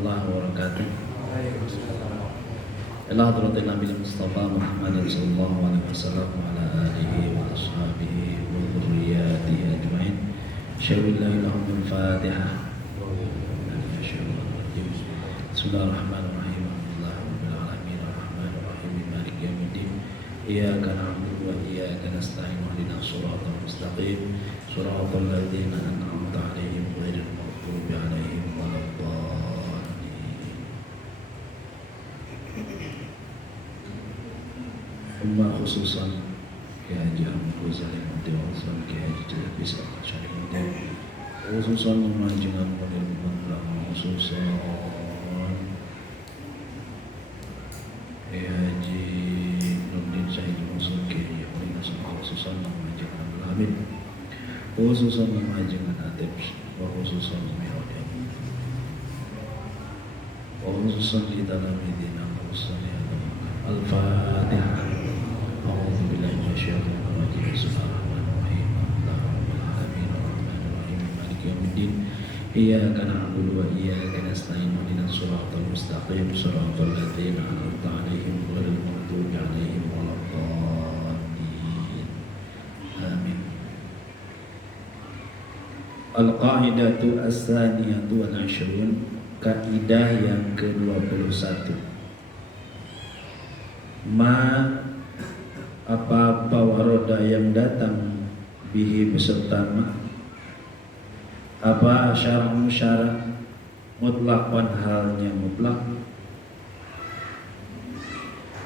warahmatullahi wabarakatuh. Ila hadratin Nabi Mustafa Muhammad sallallahu alaihi wasallam wa ala alihi wa ashabihi wa dzurriyyatihi ajmain. Syawillahil Fatihah. Bismillahirrahmanirrahim. Alhamdulillahirabbil alamin arrahmanir rahim maliki yaumiddin. Iyyaka na'budu wa iyyaka nasta'in ihdinas siratal mustaqim siratal ladzina an'amta 'alaihim ghairil maghdubi 'alaihim waladdallin. Amma khususan Kiai Haji Ahmad Ghazali Muhammad Kiai Haji Jalil Bisa Syarif Muhammad khususan mengajikan model ulama khususan Kiai Haji Nurdin Syahid Mansur Kiai Haji khususan mengajikan Amin khususan mengajikan Atib khususan Mi'raj khususan di dalam Medina khususan Al-Fatihah. A'udzu billahi minasyaitonir rajim. Bismillahirrahmanirrahim. Alhamdulillahirabbil alamin arrahmanir rahim maliki yaumiddin. Iyyaka na'budu wa iyyaka nasta'in ihdinas siratal mustaqim siratal ladzina an'amta 'alaihim ghairil maghdubi 'alaihim waladdallin. Amin. Al-qa'idatu as-saniyatu wal 'ashrun, kaidah yang ke-21. Ma apa-apa waroda yang datang bihi beserta ma, apa syara'u syara' mutlaqan halnya mutlak,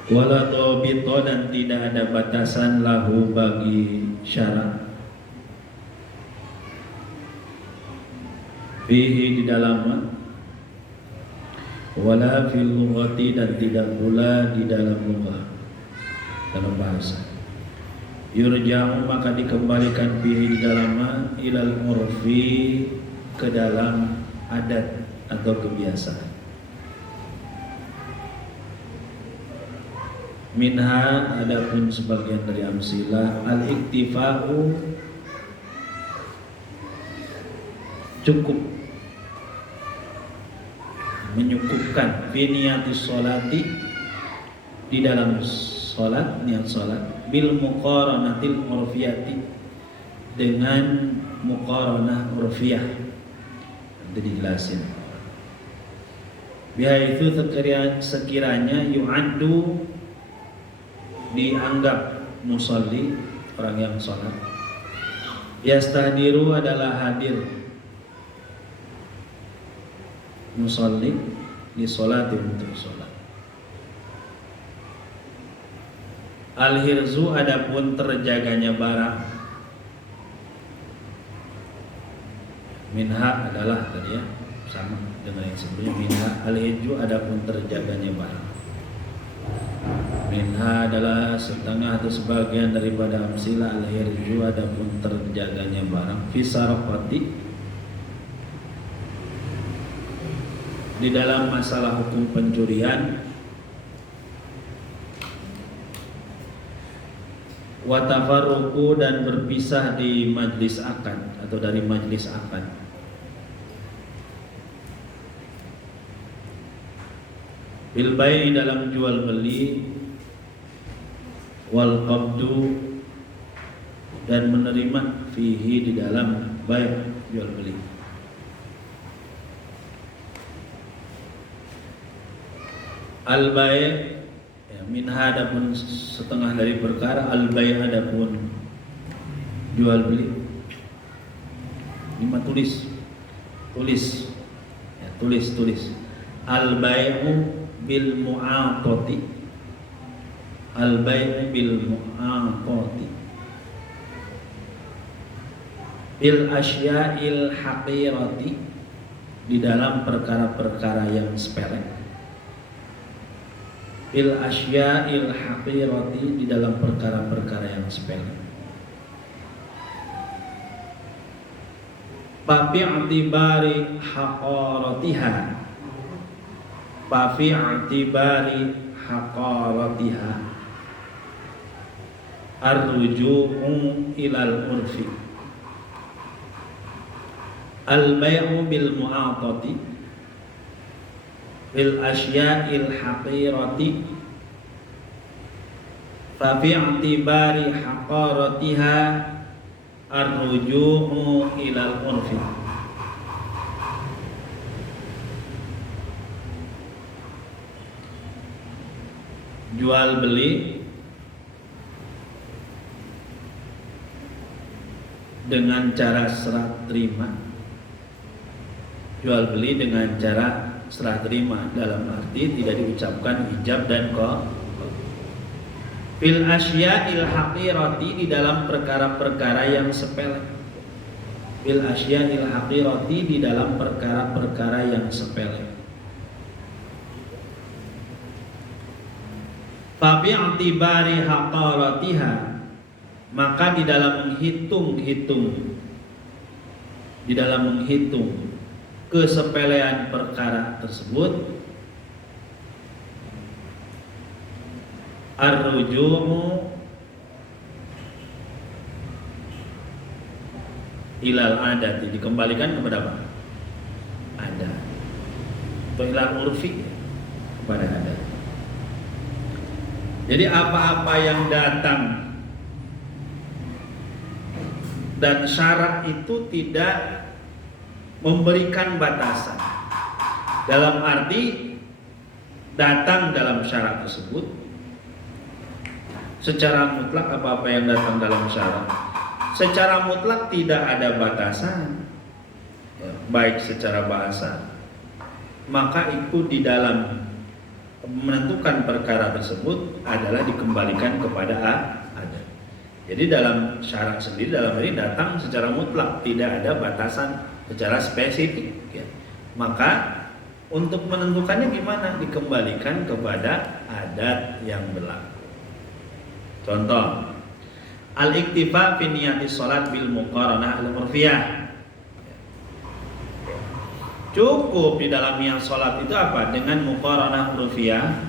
wala dhabita dan tidak ada batasan lahu bagi syara' bihi di dalam ma, wala fil lughati dan tidak pula di dalam lughah, dalam bahasa. Yurja'u maka dikembalikan bihi di dalam ilal urfi, ke dalam adat atau kebiasaan. Minha adapun sebagian dari amsilah al-iktifa'u cukup, menyukupkan fi niyatis sholati di dalam sholat, niat sholat bil muqaranatil urfiyati dengan muqaranah urfiyah. Nanti dijelasin. Biha itu sekiranya yu'addu dianggap musalli, orang yang sholat, yastahdiru adalah hadir musalli di sholat, untuk sholat. Al-hirzu adapun terjaganya barang, minha adalah tadi ya, sama dengan yang sebelumnya. Minha al-hirzu adapun terjaganya barang. Minha adalah setengah atau sebagian daripada amsilah al-hirzu adapun terjaganya barang. Fisarqati di dalam masalah hukum pencurian, watafarruqu dan berpisah di majlis akad atau dari majlis akad, bil bai' dalam jual beli, wal qabdu dan menerima, fihi di dalam bai' jual beli. Al-bai' ya, minha adapun setengah dari perkara, al-bai' adapun jual beli. Ini mah tulis ya, tulis al-bai'u bil mu'atati, al-bai'u bil mu'atati bil asya'il haqirati di dalam perkara-perkara yang sepele. Bil asya'il haqirati di dalam perkara-perkara yang sepele. Pafi'atibari haqaratiha, pafi'atibari haqaratiha ar-ruju'u ilal urfi. Al-bai'u bil mu'atati fil asya'il haqirati fa fi i'tibari haqaratiha ar-ruju'u ilal urfi. Jual beli dengan cara serah terima. Jual beli dengan cara serah terima dalam arti tidak diucapkan ijab dan ko. Fil asya'il haqirati, di dalam perkara-perkara yang sepele. Fil asya'il haqirati, di dalam perkara-perkara yang sepele. Fa bi'tibari haqaratiha, maka di dalam menghitung kesepelean perkara tersebut, ar-ruju'u ilal adati, dikembalikan kepada apa? Adat. Atau ilal urfi, kepada adat. Jadi apa-apa yang datang dan syarak itu tidak memberikan batasan. Dalam arti datang dalam syarak tersebut secara mutlak, apa-apa yang datang dalam syarak secara mutlak tidak ada batasan, baik secara bahasa, maka itu di dalam menentukan perkara tersebut adalah dikembalikan kepada adat. Jadi dalam syarat sendiri, dalam ini datang secara mutlak, tidak ada batasan secara spesifik, ya. Maka untuk menentukannya gimana? Dikembalikan kepada adat yang berlaku. Contoh, al-iktifa fi niyati sholat bil muqaranah al-urfiyah. Cukup di dalam niat sholat itu apa? Dengan muqaranah urfiyah.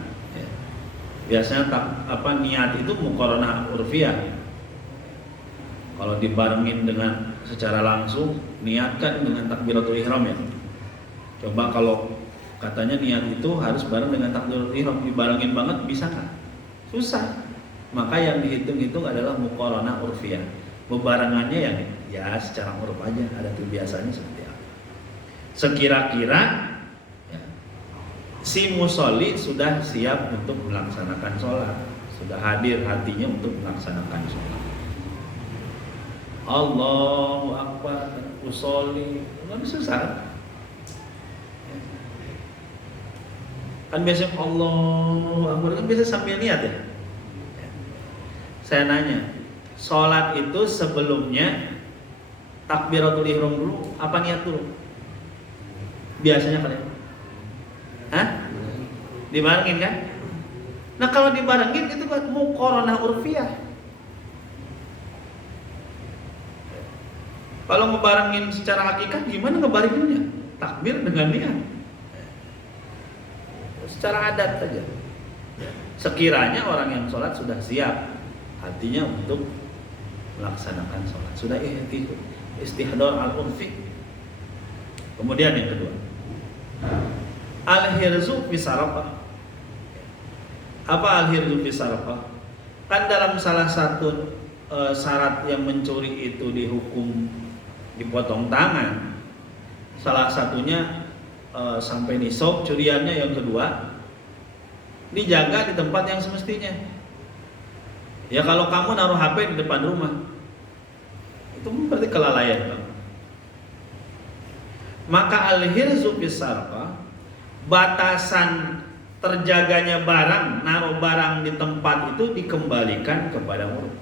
Biasanya niat itu muqaranah urfiyah. Kalau dibarengin dengan secara langsung, niatkan dengan takbiratul ihram ya. Coba kalau katanya niat itu harus bareng dengan takbiratul ihram, dibarengin banget bisa nggak? Susah. Maka yang dihitung-hitung adalah muqaranah urfiyah. Bebarengannya ya secara uruf aja, ada kebiasaannya seperti apa. Sekira-kira ya, si musolli sudah siap untuk melaksanakan sholat, sudah hadir hatinya untuk melaksanakan sholat. Allahu Akbar, usolli, nggak susah. Kan biasanya Allahu Akbar, kan biasa sambil niat ya. Saya nanya, sholat itu sebelumnya takbiratul ihram dulu, apa niat dulu? Biasanya kalian, dibarengin kan? Nah kalau dibarengin itu kan muqaranah urfiyah. Kalau ngebarengin secara hakikat gimana ngebarenginnya? Takbir dengan niat. Secara adat saja. Sekiranya orang yang sholat sudah siap hatinya untuk melaksanakan sholat, sudah istihdar al-urfi. Kemudian yang kedua, al-hirzu fi sarafah. Apa al-hirzu fi sarafah? Kan dalam salah satu syarat yang mencuri itu dihukum dipotong tangan. Salah satunya sampai nisab curiannya. Yang kedua, dijaga di tempat yang semestinya. Ya kalau kamu naruh HP di depan rumah, itu berarti kelalaian kamu. Maka al-hirzu fi sarafah, batasan terjaganya barang, naruh barang di tempat itu dikembalikan kepada uruf.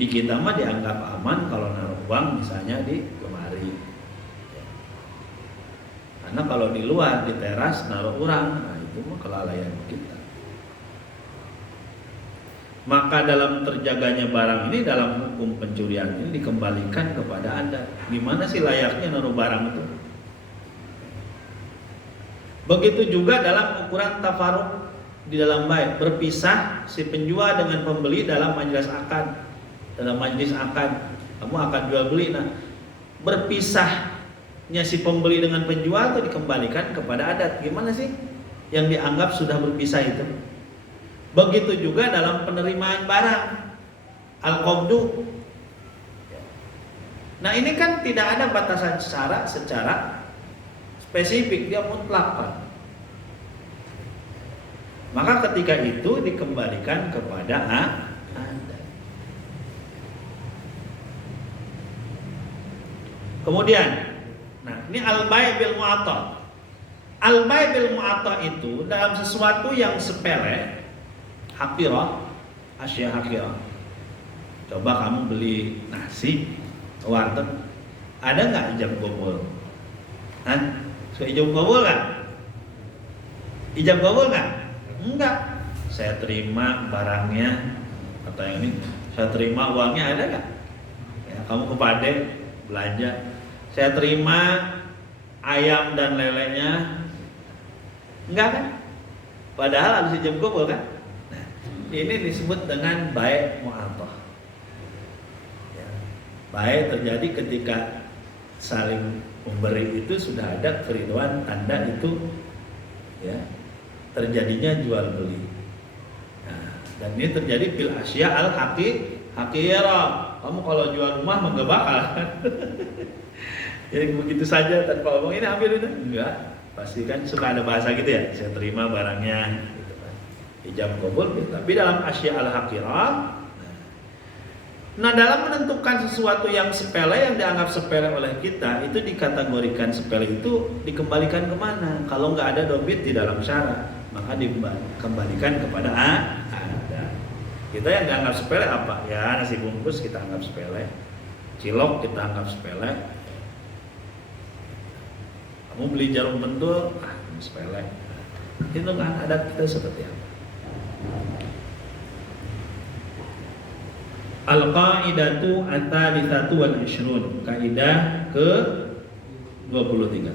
Di kita mah dianggap aman kalau naruh uang misalnya di lemari. Karena kalau di luar di teras naruh orang, nah itu mah kelalaian kita. Maka dalam terjaganya barang ini, dalam hukum pencurian ini dikembalikan kepada adat. Gimana sih layaknya naruh barang itu? Begitu juga dalam ukuran tafarruq di dalam bait, berpisah si penjual dengan pembeli dalam majelis akad. Dalam majelis akad, kamu akan jual beli, nah berpisahnya si pembeli dengan penjual itu dikembalikan kepada adat. Gimana sih? yang dianggap sudah berpisah itu. Begitu juga dalam penerimaan barang, al-qabdu. Nah ini kan tidak ada batasan secara spesifik, dia mutlak Pak. Maka ketika itu dikembalikan kepada Anda. Kemudian, nah ini al-bai' bil mu'atta. Al-bai' bil mu'atta itu dalam sesuatu yang sepele, hakirah, asya hakirah. Coba kamu beli nasi ke warteg, ada nggak ijab qabul? Hah? Suka ijab qabul nggak? Ijab qabul nggak? Enggak. Saya terima barangnya atau yang ini, saya terima uangnya, ada nggak? Ya, kamu ke Pade belanja, saya terima ayam dan lelenya, enggak kan? Padahal harus ijab qabul kan? Nah, ini disebut dengan bai' mu'athah. Ya, bai' terjadi ketika saling memberi itu sudah ada keriduan, tanda itu ya terjadinya jual beli. Nah, dan ini terjadi bil asya al hakirah. Kamu kalau jual rumah mah enggak bakal kan? Jadi begitu saja tanpa ngomong ini ambil itu, enggak. Pasti kan suka ada bahasa gitu ya, saya terima barangnya gitu kan. Ijab qabul, tapi dalam asya al hakirah. Nah, dalam menentukan sesuatu yang sepele, yang dianggap sepele oleh kita, itu dikategorikan sepele, itu dikembalikan kemana? Kalau nggak ada dobit di dalam syarat, maka dikembalikan kepada ada. Kita yang dianggap sepele apa? Ya nasi bungkus kita anggap sepele, cilok kita anggap sepele. Kamu beli jarum pentul, sepele. Itu kan adat kita seperti apa? Al-qaidatu at-thalitsatu wal 'ishrun, kaidah ke-23.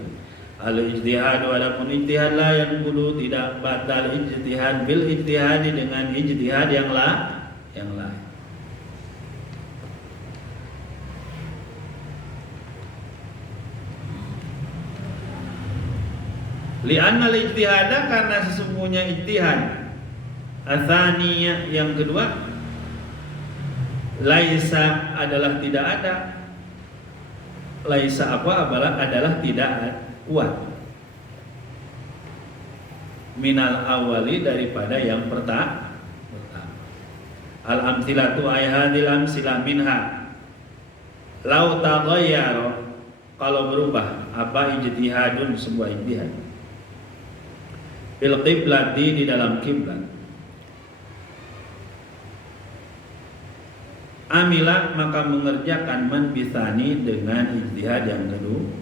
Al-ijtihadu, adapun ijtihad la yanqudu, tidak batal ijtihad bil ijtihad, dengan ijtihad yang lain. Li'anna al-ijtihada, karena sesungguhnya ijtihad atsaniyah yang kedua, laisa adalah tidak ada. Laisa apa adalah tidak kuat. Minal awali, daripada yang pertama. Al-amthilatu ayhadil amsilah minha. Lau taghayyara, kalau berubah apa ijtihadun, sebuah ijtihad. Fil qiblati, di dalam kiblat. Amila, maka mengerjakan man bisani, dengan ijtihad yang kedua.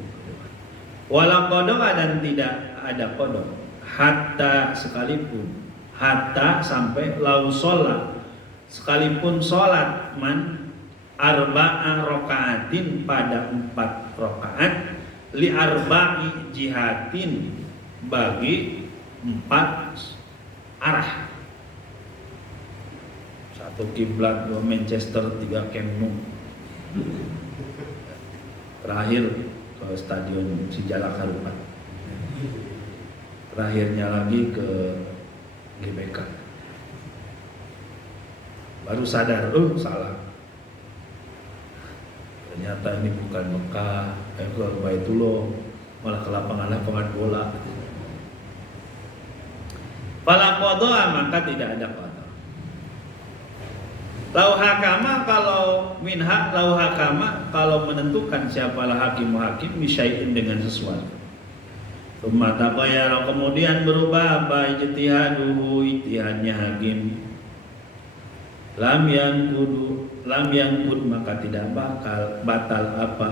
Wala qada, dan tidak ada qada. Hatta, sekalipun. Hatta, sampai. Lau sholat, sekalipun sholat man arba'a rokaatin, pada 4 rokaat. Li arba'i jihatin, bagi 4 arah. 1 kiblat, 2 Manchester, 3 Camp Nou. Terakhir ke stadion Sijalak Harupat. Terakhirnya lagi ke GBK. Baru sadar, salah. Ternyata ini bukan Mekah, ke Baitullah, malah ke lapangan bola. Fala qadha, maka tidak ada qadha. Lau hakama, kalau minha, lau hakama, kalau menentukan siapalah hakim misyai'in, dengan sesuatu. Tsumma taghayyara, kemudian berubah apa ijtihaduhu, ijtihadnya hakim. Lam yangkud, maka tidak batal apa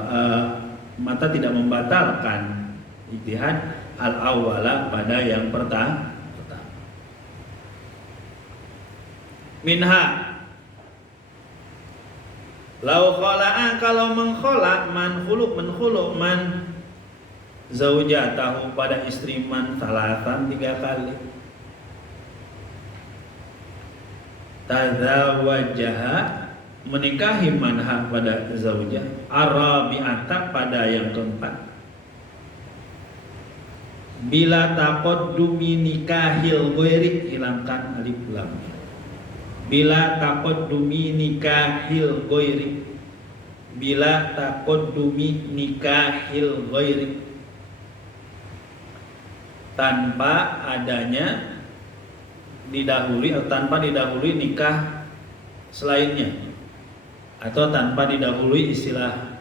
maka tidak membatalkan ijtihad al-awwala, pada yang pertama. Minha, lau khala'a, kalau mengkholak, menkhuluk man zaujatahu, pada istri man salatan, 3 kali. Tazawajaha, menikahi manha, pada zaujah. Arabi'ata, pada yang keempat. Bila taqaddumi nikahil ghairi, hilangkan alif lam. Bila taqaddumi nikahil ghairi, bila taqaddumi nikahil ghairi, tanpa adanya didahului atau tanpa didahului nikah selainnya, atau tanpa didahului istilah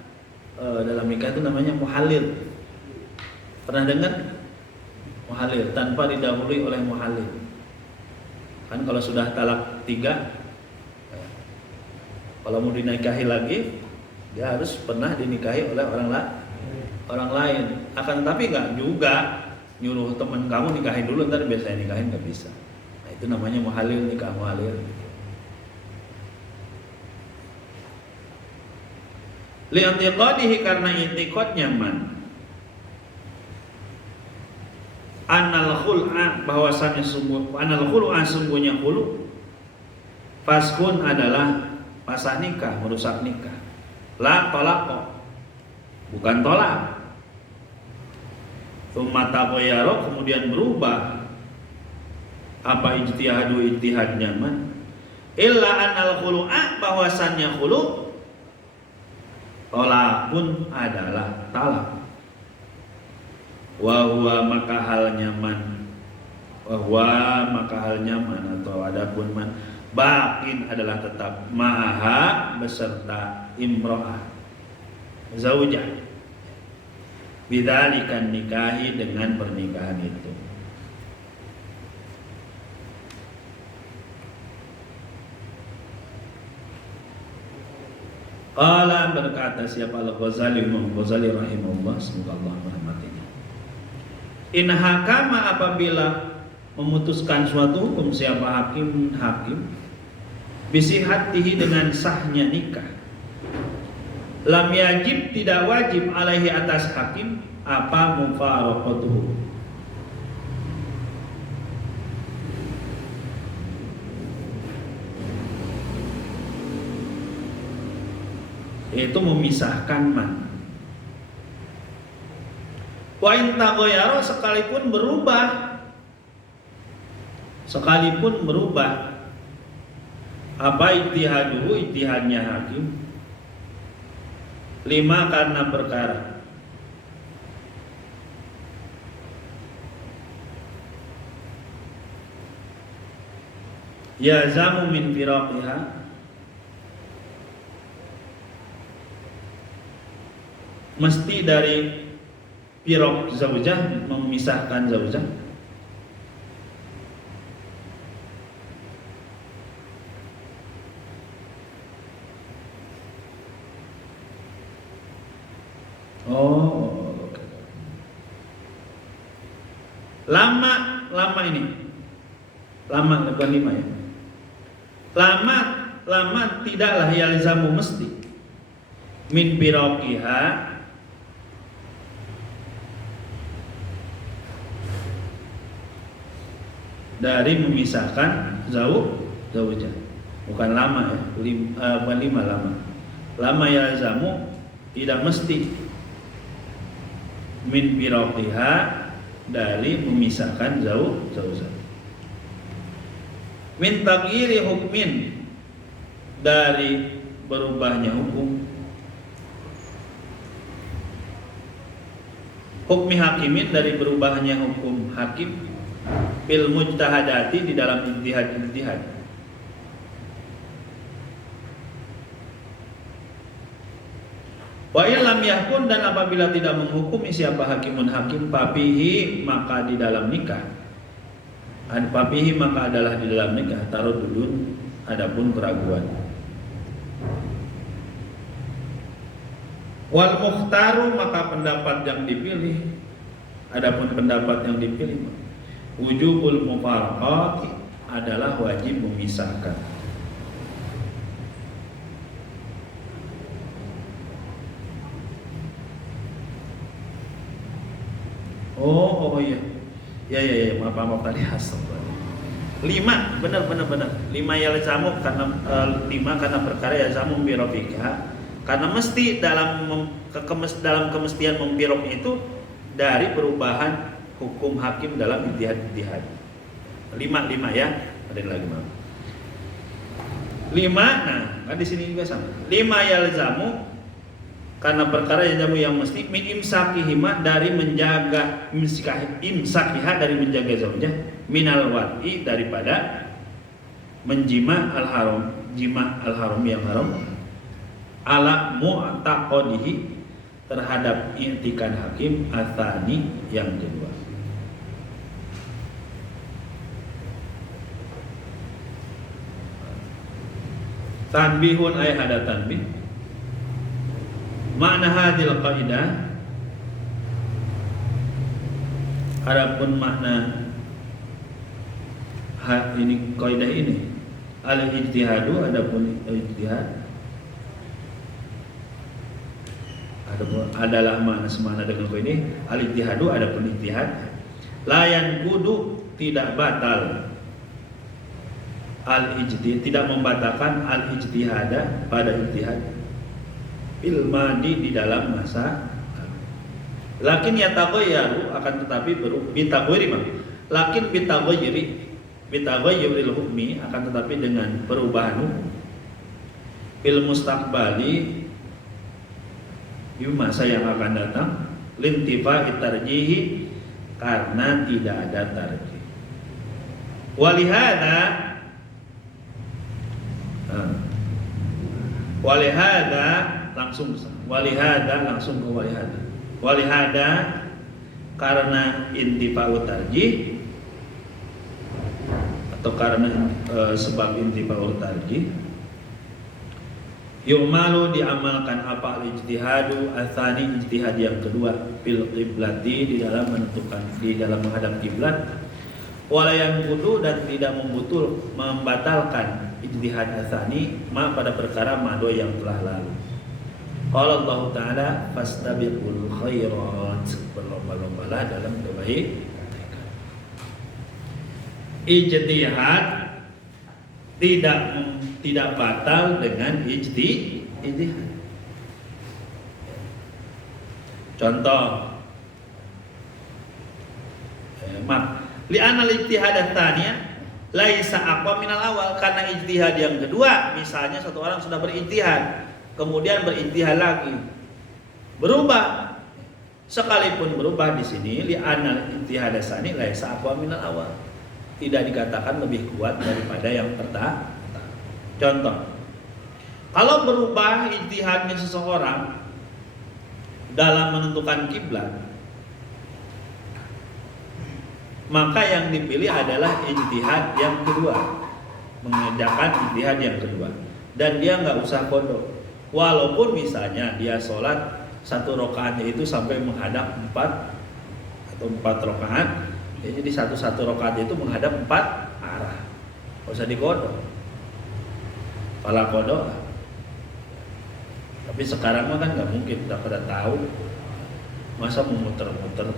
dalam nikah itu namanya muhalil. Pernah dengar? Muhalil, tanpa didahului oleh muhalil. Kan kalau sudah talak 3, kalau mau dinikahi lagi, dia harus pernah dinikahi oleh orang lain. Akan tapi nggak juga nyuruh teman kamu nikahin dulu, ntar biasanya nikahin, nggak bisa. Nah, itu namanya muhalil, nikah muhalil. Li'tiqadihi, karena i'tiqad nyaman. Anal khul'a, bahwasannya sungguhnya khulu, faskun adalah pasah nikah, merusak nikah. La tolak, bukan tolak. Tsumma taghayyara, kemudian berubah. Apa ijtihad nyaman? Illa anal khulu'a, bahwasannya khulu tolak pun adalah talak. Wahwa maka hal nyaman, atau adapun man bakin adalah tetap, ma'aha beserta imro'ah zaujah, bidzalikan nikahi, dengan pernikahan itu. Qala, berkata siapa? Al-Ghazali, Imam Ghazali rahimahullah, semoga Allah merahmatinya. In hakama, apabila memutuskan suatu hukum siapa hakim bisihatihi, dengan sahnya nikah, lam yajib, tidak wajib, alaihi, atas hakim, apa mufaraqatuhu, yaitu memisahkan man. Wa in taghayyara, sekalipun berubah apa ijtihaduhu, ijtihadnya hakim, 5, karena perkara yazamu min firaqiha, mesti dari firaq zaujah, memisahkan zaujah. Lama ini, lama bukan 5 ya. Lama tidaklah yalzamu, mesti, min firaqiha, dari memisahkan zaujah. Bukan lama ya, bukan 5, lama yalzamu, tidak mesti, min firaqiha, dari memisahkan zaujah. Min taghyiri hukmin, dari berubahnya hukum. Hukmi hakimin, dari berubahnya hukum hakim. Bil mujtahadati, di dalam ijtihad. Wa illam yahkum, dan apabila tidak menghukumi siapa hakimun hakim, papihi, maka di dalam nikah. Papihi, maka adalah di dalam nikah, taruddudun, adapun keraguan. Wal mukhtaru, maka pendapat yang dipilih, adapun pendapat yang dipilih, wujubul mufaraqati, adalah wajib memisahkan. Oh iya. Ya, maaf tadi hasab. 5, benar. 5 yalzamu, karena 5 karena perkara yalzamu birofika, karena mesti dalam kemestian membirok itu dari perubahan hukum hakim dalam ijtihad. 5 ya. Ada lagi mau. 5, nah kan di sini juga sama. 5 yalzamu, karena perkara yalzamu yang mesti min imsakihima, dari menjaga imsakiha, dari menjaga zaujah, minal wati, daripada menjima al-haram, jima al-haram yang haram, ala mu'taqadihi, terhadap i'tikan hakim, atsani yang kedua. Tanbihun, ay ada tanbih. Makna hadil qaidah, adapun makna ini kaidah ini, al ijtihadu, adapun ijtihad adalah makna semana dengan kaidah ini. Al ijtihadu, adapun ijtihad, layan kudu, tidak batal, al-ijtihad, tidak membatalkan al-ijtihada, pada ijtihad, fil madi, di dalam masa lakin yatagayyaru, akan tetapi bitaghayyiri, lakin bitaghayyiril hukmi, akan tetapi dengan perubahan hukum, fil mustaqbali, di masa yang akan datang, lintifa tarjihi, karena tidak ada tarjih. Walihada langsung ke walihada, karena intifa'u tarjih, atau karena sebab intifa'u tarjih, yu'malu, diamalkan apa al-ijtihadu atsani, ijtihad yang kedua, fil qiblati, di dalam menentukan, di dalam menghadap kiblat, walayan kudu, dan tidak membatalkan ijtihad atsani ma, pada perkara mado yang telah lalu. Qala Allah Ta'ala, fastabiqul khairat, berlomba-lombalah dalam kebaikan. Ijtihad tidak batal dengan ijtihad. Contoh, li'anal ijtihad ats-tsaniyah laisa aqwa minal awal, karena ijtihad yang kedua, misalnya satu orang sudah berijtihad, kemudian berijtihad lagi, berubah, sekalipun berubah di sini, li'anal ijtihad ats-tsani laisa aqwa minal awal, tidak dikatakan lebih kuat daripada yang pertama. Contoh, kalau berubah ijtihadnya seseorang dalam menentukan kiblat, maka yang dipilih adalah ijtihad yang kedua, mengerjakan ijtihad yang kedua, dan dia nggak usah qadha. Walaupun misalnya dia sholat 1 rakaatnya itu sampai menghadap 4 rakaat, jadi satu rakaat itu menghadap 4 arah, nggak usah diqadha, fala qadha. Tapi sekarang mah kan nggak mungkin, udah pada tahu, masa mau muter-muter.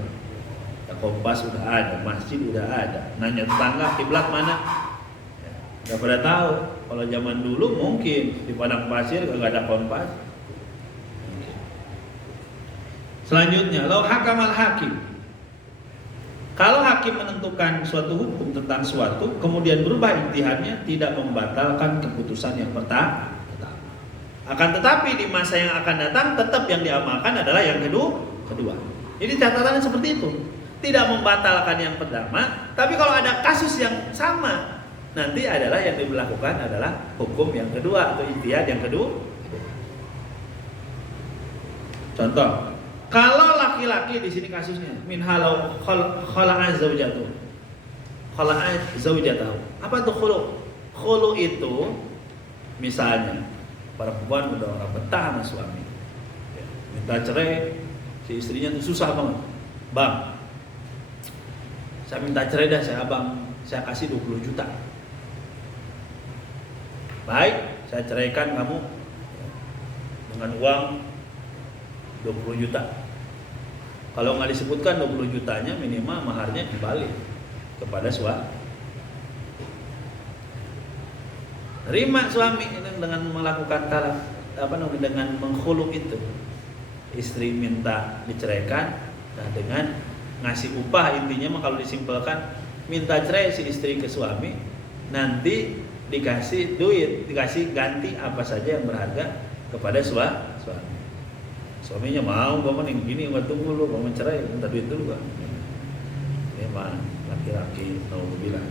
Kompas udah ada, masjid udah ada, nanya tetangga kiblat mana, nggak pada tahu. Kalau zaman dulu mungkin di padang pasir nggak ada kompas. Selanjutnya, lau hakamal hakim, kalau hakim menentukan suatu hukum tentang suatu, kemudian berubah ijtihadnya, tidak membatalkan keputusan yang pertama. Akan tetapi di masa yang akan datang, tetap yang diamalkan adalah yang kedua. Jadi catatannya seperti itu. Tidak membatalkan yang pertama, tapi kalau ada kasus yang sama, nanti adalah yang diberlakukan adalah hukum yang kedua atau ijtihad yang kedua. Contoh, kalau laki-laki di sini kasusnya min halau khala'a zaujatahu. Apa tuh khulu? Khulu itu misalnya perempuan udah orang betah sama suami, minta cerai, si istrinya tuh susah banget. Bang, saya minta cerai dah, saya kasih 20 juta. Baik, saya ceraikan kamu dengan uang 20 juta. Kalau nggak disebutkan 20 jutanya, minimal maharnya kembali kepada suami. Terima suami dengan melakukan talak, dengan mengkhuluk itu. Istri minta diceraikan, nah dengan ngasih upah, intinya mah kalau disimpelkan minta cerai si istri ke suami, nanti dikasih duit, dikasih ganti apa saja yang berharga kepada suami. Suaminya mau, gua mending gini, gua tunggu lu, gua mau cerai, minta duit dulu gua. Ini mah laki-laki naudzubillah.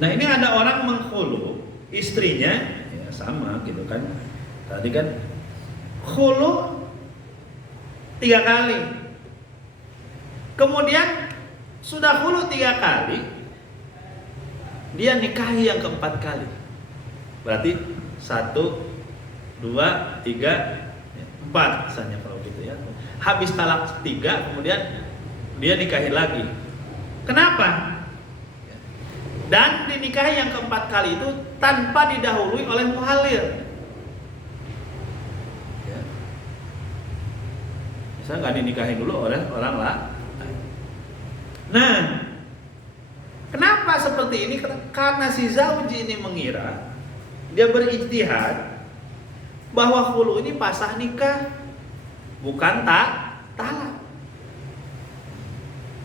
Nah ini ada orang mengkhulu istrinya, ya sama gitu kan. Tadi kan khulu 3 kali. Kemudian sudah khulu 3 kali, dia nikahi yang keempat kali. Berarti 1, 2, 3, 4 misalnya kalau gitu ya. Habis talak 3 kemudian dia nikahi lagi. Kenapa? Dan dinikahi yang keempat kali itu tanpa didahului oleh muhalil. Ya. Bisa nggak dinikahi dulu oleh orang lain. Nah, kenapa seperti ini? Karena si zauji ini mengira, dia berijtihad bahwa khulu ini pasah nikah, bukan talak.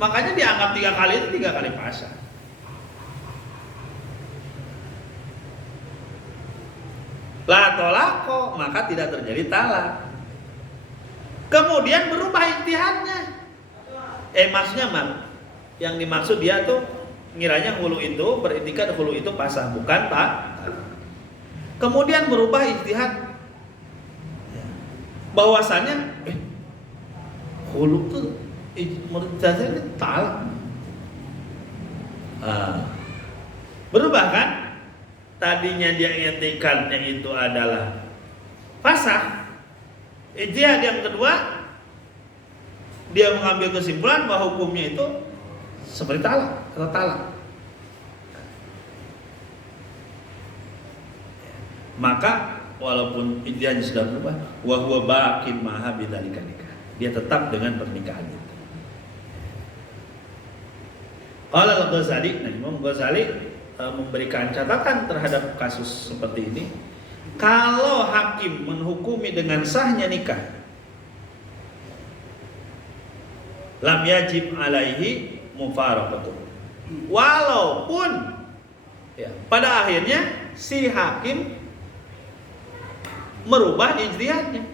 Makanya dianggap 3 kali itu 3 kali pasah. La tolako, maka tidak terjadi talak. Kemudian berubah ijtihadnya. Maksudnya yang dimaksud dia tuh ngiranya hulu itu berintikat hulu itu pasah, bukan talak. Kemudian berubah ijtihad bahwasannya hulu tuh menurut saya ini talak. Berubah kan? Tadinya dia etikatnya itu adalah pasah. Ijtihad yang kedua, dia mengambil kesimpulan bahwa hukumnya itu seperti talak atau talak. Maka walaupun ijtihadnya sudah berubah, wa huwa baqin maha bidzalika nikah. Dia tetap dengan pernikahan itu. Qala al-Ghazali, nah Imam Ghazali memberikan catatan terhadap kasus seperti ini. Kalau hakim menghukumi dengan sahnya nikah, lam yajib alaihi mufaraqatuh. Walaupun ya, pada akhirnya si hakim merubah ijtihadnya.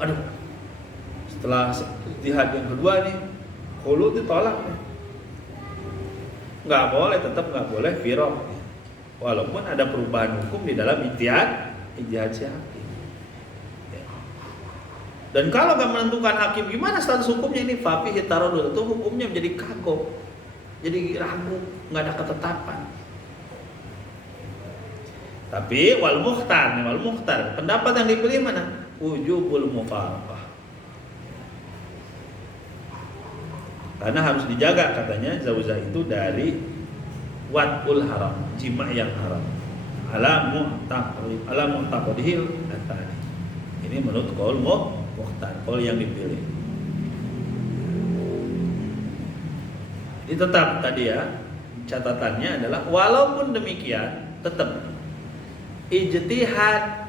Aduh, setelah ijtihad yang kedua nih, khulu ditolak nih. Nggak boleh, tetap nggak boleh firaq, walaupun ada perubahan hukum di dalam ijtihad si hakim. Dan kalau nggak menentukan hakim gimana status hukumnya ini, fafi hitarodul, itu hukumnya menjadi kagok, jadi ragu, nggak ada ketetapan. Tapi wal mukhtar, pendapat yang dipilih mana? Wujubul mufaraqah. Karena harus dijaga katanya zaujah itu dari wad'ul haram, jima yang haram. Ala mu'taqadihil atani. Ini menurut qaul mukhtar, qaul yang dipilih. Ini tetap tadi ya, catatannya adalah walaupun demikian tetap ijtihad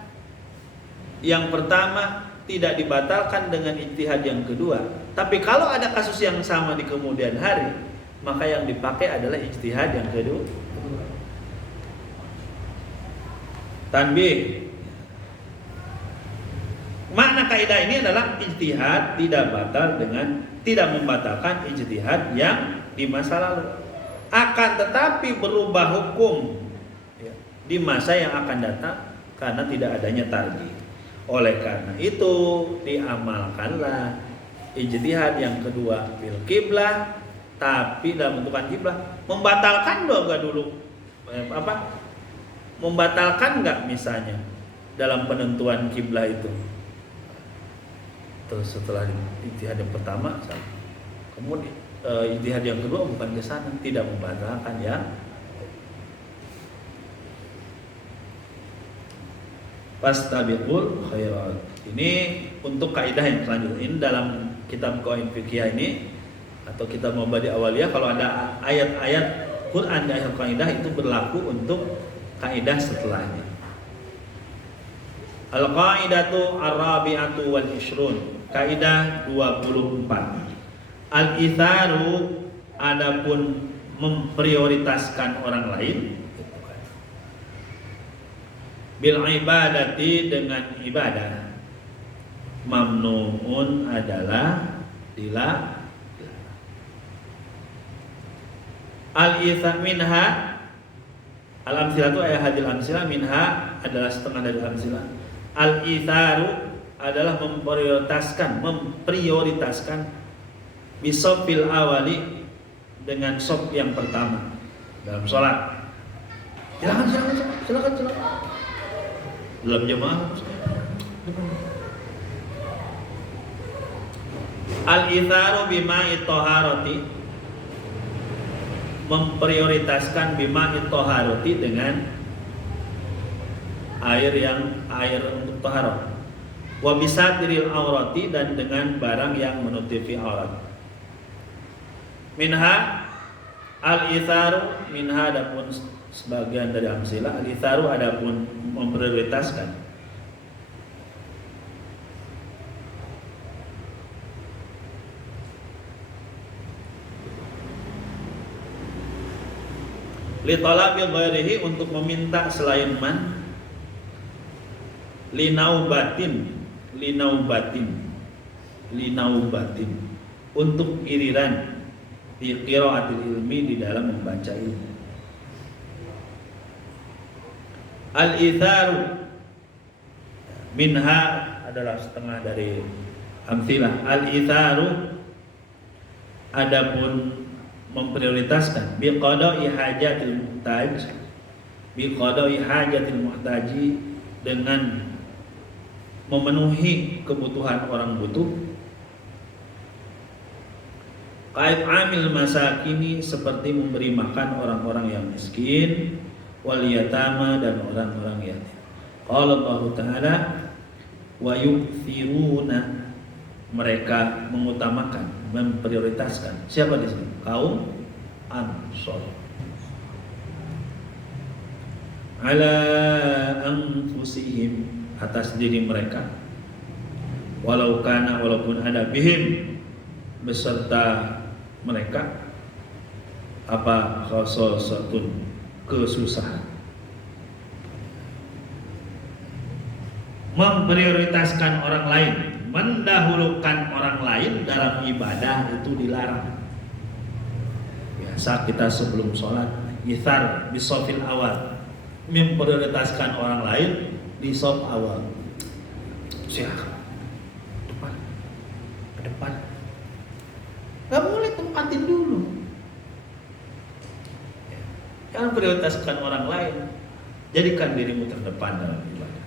yang pertama tidak dibatalkan dengan ijtihad yang kedua. Tapi kalau ada kasus yang sama di kemudian hari, maka yang dipakai adalah ijtihad yang kedua. Tanbih. Makna kaidah ini adalah ijtihad tidak membatalkan ijtihad yang di masa lalu. Akan tetapi berubah hukum di masa yang akan datang karena tidak adanya tarjih. Oleh karena itu diamalkanlah ijtihad yang kedua fil qiblah, tapi dalam bentukan qiblah. Membatalkan dulu membatalkan nggak misalnya dalam penentuan qiblah itu. Terus setelah ijtihad yang pertama, kemudian ijtihad yang kedua bukan ke sana, tidak membatalkan ya. Fastabiqul khairat. Ini untuk kaidah yang selanjutnya. Ini dalam kitab Qawaid Fiqhiyah ini atau kitab Mubadi Awaliyah, kalau ada ayat-ayat Quran di akhir kaidah itu berlaku untuk kaidah setelahnya. Al-qaidatu ar-rabi'atu wal ishrun. Kaidah 24. Al-itharu adapun memprioritaskan orang lain bil ibadati dengan ibadah mamnuun adalah dilarang. Al-itha minha al-amsilatu ayat hadil amsilah minha adalah setengah dari amsilah. Al-itharu adalah memprioritaskan bisofil awali dengan sop yang pertama dalam sholat. Silakan. Dalam jemaah. Al-itharu bima'i toharoti, memprioritaskan bima'i toharoti dengan air untuk taharah. Wa bisatiril aurati, dan dengan barang yang menutupi aurat. Minha al-itharu, minha adapun sebagian dari amsilah, al-itharu adapun memprioritaskan li talabi ghairihi, untuk meminta selain man, linaubatin untuk iriran di qiraatil ilmi, di dalam membaca ilmu. Al-itharu minha adalah setengah dari amsilah. Al-itharu adapun memprioritaskan biqada'i hajatil muhtaji, dengan memenuhi kebutuhan orang butuh. Kait amil masakini, seperti memberi makan orang-orang yang miskin, wal yatama, dan orang-orang yatim. Qala Allah Ta'ala wa yu'thiruna, mereka mengutamakan, memprioritaskan. Siapa di sini? Kaum Ansor. Ala anfusihim, atas diri mereka. Walaupun ada bihim, beserta mereka, apa khasasatun, kesusahan. Memprioritaskan orang lain, mendahulukan orang lain dalam ibadah itu dilarang. Biasa kita sebelum sholat ithar bisofil awal, memprioritaskan orang lain di sof awal. Silakan ke depan, nggak boleh, tempatin dulu. Jangan prioritaskan orang lain, jadikan dirimu terdepan dalam ibadah.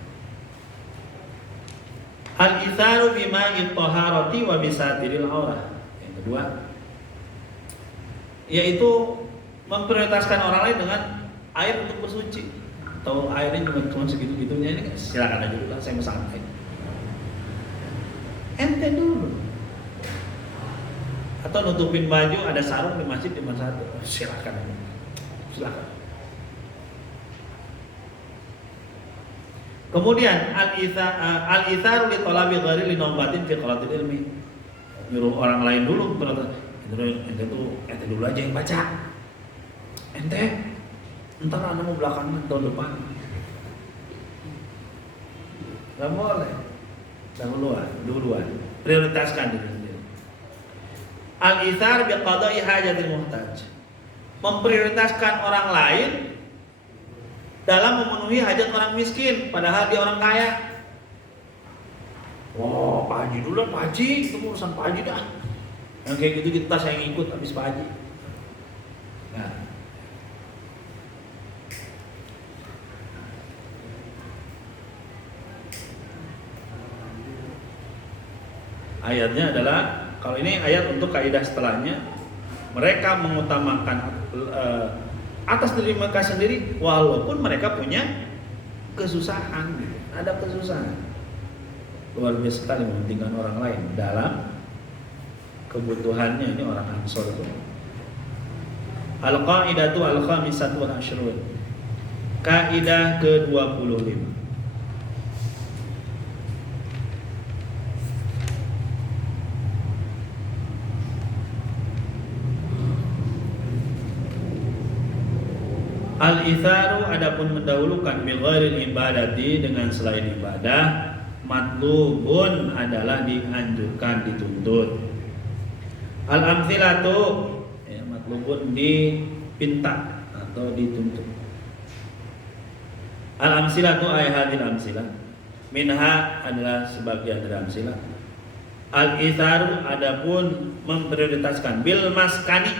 Al-itharu bima'i taharati wa bisatiril aurah. Yang kedua, yaitu memprioritaskan orang lain dengan air untuk bersuci. Atau airnya cuma segitu-gitunya, ini silakan aja dulu lah, saya mau santai. Ente dulu. Atau nutupin baju, ada sarung di masjid di mana satu, silakan. Kemudian al-itharu li talabi ghairi li nombatin fi qiraatil ilmi, nyuruh orang lain dulu, ente dulu aja yang baca. Ente entar anak mau belakangan tahun depan. Gak boleh. Duluan. Prioritaskan diri sendiri. Al-ithar bi qada'i hajatil muhtaj, memprioritaskan orang lain dalam memenuhi hajat orang miskin, padahal dia orang kaya. Wah, Pak Haji dulu, Pak Haji, itu urusan Pak Haji dah. Yang kayak gitu kita saya ngikut habis Pak Haji. Nah, ayatnya adalah, kalau ini ayat untuk kaidah setelahnya, mereka mengutamakan atas diri mereka sendiri walaupun mereka punya kesusahan, ada kesusahan. Luar biasa sekali mementingkan orang lain dalam kebutuhannya. Ini orang Ansor itu. Al-qaidatu al-khamisatu wal ashrun. Kaidah ke-25. Al-itharu adapun mendahulukan bil ghairil ibadati dengan selain ibadah, matlubun adalah dianjurkan, dituntut. Al-amthilatu ya, matlubun dipinta atau dituntut. Al-amsilatu ay hadil amsilah. Minha adalah sebagian dari amsilah. Al-itharu adapun memprioritaskan bil maskani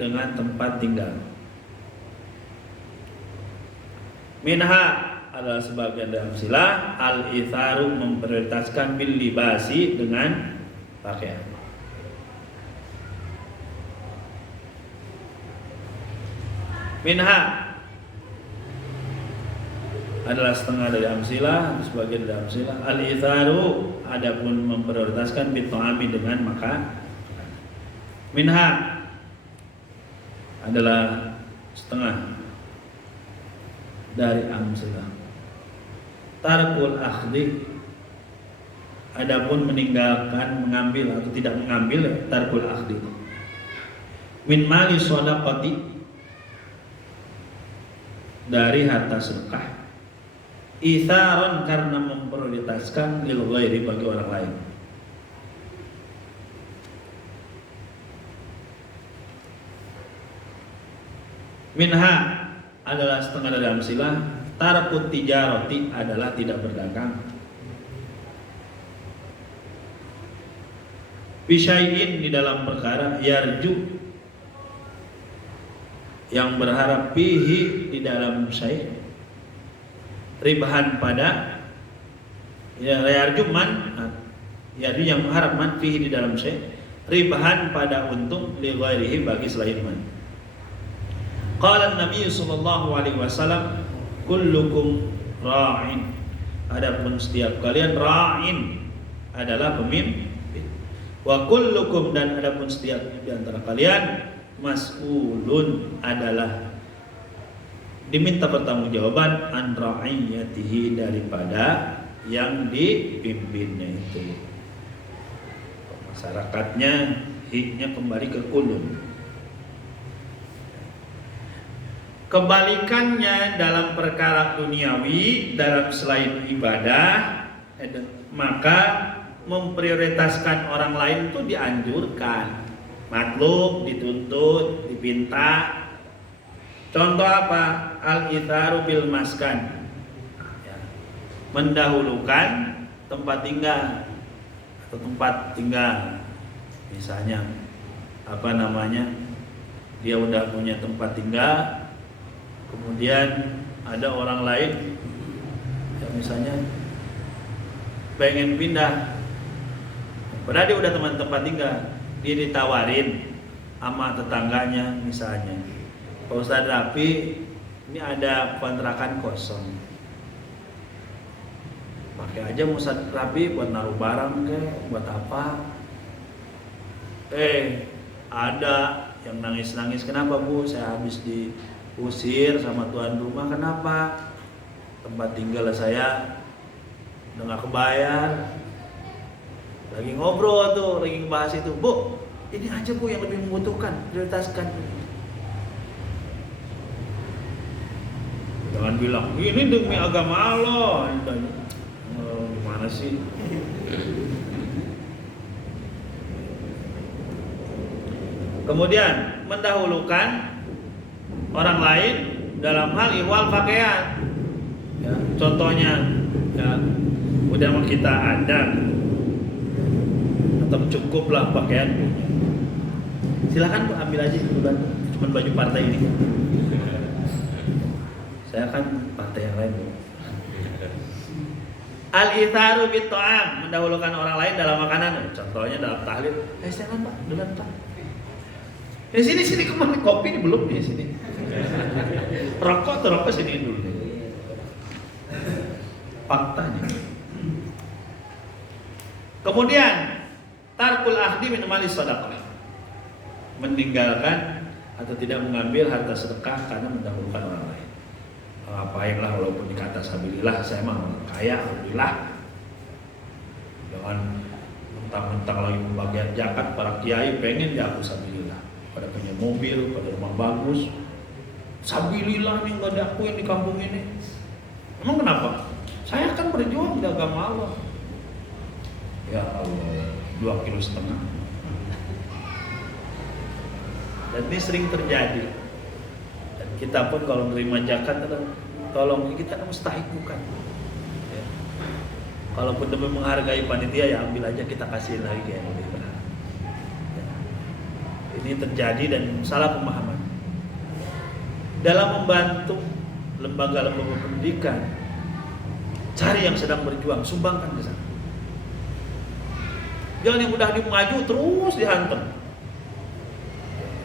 dengan tempat tinggal. Minha adalah sebagian dari amsilah. Al-itharu memprioritaskan bil libasi dengan pakaian. Minha adalah setengah dari amsilah, sebagian dari amsilah. Al-itharu adapun memprioritaskan bil ta'ami dengan makan. Minha adalah setengah dari amsilah. Tarkul akhdhi adapun meninggalkan mengambil atau tidak mengambil, tarkul akhdhi min mali shadaqati dari harta sedekah, itharon karena memprioritaskan lil ghairi bagi orang lain. Minha adalah setengah dari amsilah. Tarakut tijarati adalah tidak berdagang. Bisyai'in di dalam perkara yarju yang berharap fihi di dalam syai' ribahan pada ya yarju man yarju yang berharap man fihi di dalam syai' ribahan pada untung li ghairihi bagi selain man. Qala Nabi sallallahu alaihi wasallam kullukum ra'in. Adapun setiap kalian ra'in adalah pemimpin. Wa kullukum dan adapun setiap di antara kalian mas'ulun adalah diminta pertanggungjawaban an ra'iyatihi daripada yang dipimpinnya itu. Masyarakatnya hiknya kembali ke kulun. Kebalikannya dalam perkara duniawi, dalam selain ibadah, maka memprioritaskan orang lain itu dianjurkan, matlub, dituntut, dipinta. Contoh apa? Al-itharu bil maskan, mendahulukan tempat tinggal atau tempat tinggal. Misalnya apa namanya, dia udah punya tempat tinggal, kemudian ada orang lain ya misalnya pengen pindah, padahal dia udah tempat tinggal, dia ditawarin sama tetangganya misalnya, Pak Ustadz Rafi ini ada kontrakan kosong, pakai aja Ustadz Rafi buat naruh barang ke, buat apa? Ada yang nangis-nangis, kenapa Bu? Saya habis diusir sama tuan rumah. Kenapa? Tempat tinggal saya udah gak kebayar. Lagi ngobrol tuh, lagi ngebahas itu, Bu, ini aja Bu yang lebih membutuhkan, prioritaskan. Jangan bilang, ini demi agama Allah. Gimana sih? Kemudian mendahulukan orang lain dalam hal ihwal pakaian. Ya, contohnya, ya, udah kita ada atau cukuplah pakaian punya. Silakan Bu, ambil aja duluan, cuma baju partai ini. Saya kan partai yang lain Bu. Al-itharu bit ta'am, mendahulukan orang lain dalam makanan. Contohnya dalam tahlil. Silakan Pak, duluan Pak. Sini kemana? Kopi ini belum nih sini. Rokok sini dulu nih. Faktanya. Kemudian tarkul ahdi min mali sedekah, meninggalkan atau tidak mengambil harta sedekah karena mendahulukan orang lain. Apainlah walaupun dikata sabilillah, saya mah kaya alhamdulillah. Jangan mentang-mentang lagi pembagian zakat para kiai pengen ya aku sabilillah pada punya mobil, pada rumah bagus. Sabilillah nih nggak diakuin di kampung ini. Emang kenapa? Saya kan berjuang di agama Allah. Ya Allah, 2,5 kilo. Dan ini sering terjadi. Dan kita pun kalau menerima zakat, tolong kita kan mustahik bukan. Ya. Kalaupun demi menghargai panitia ya ambil aja, kita kasih lagi kayak lebih berat. Ya. Ini terjadi dan salah pemahaman. Dalam membantu lembaga-lembaga pendidikan, cari yang sedang berjuang, sumbangkan ke sana. Jangan yang udah dimaju terus dihantam.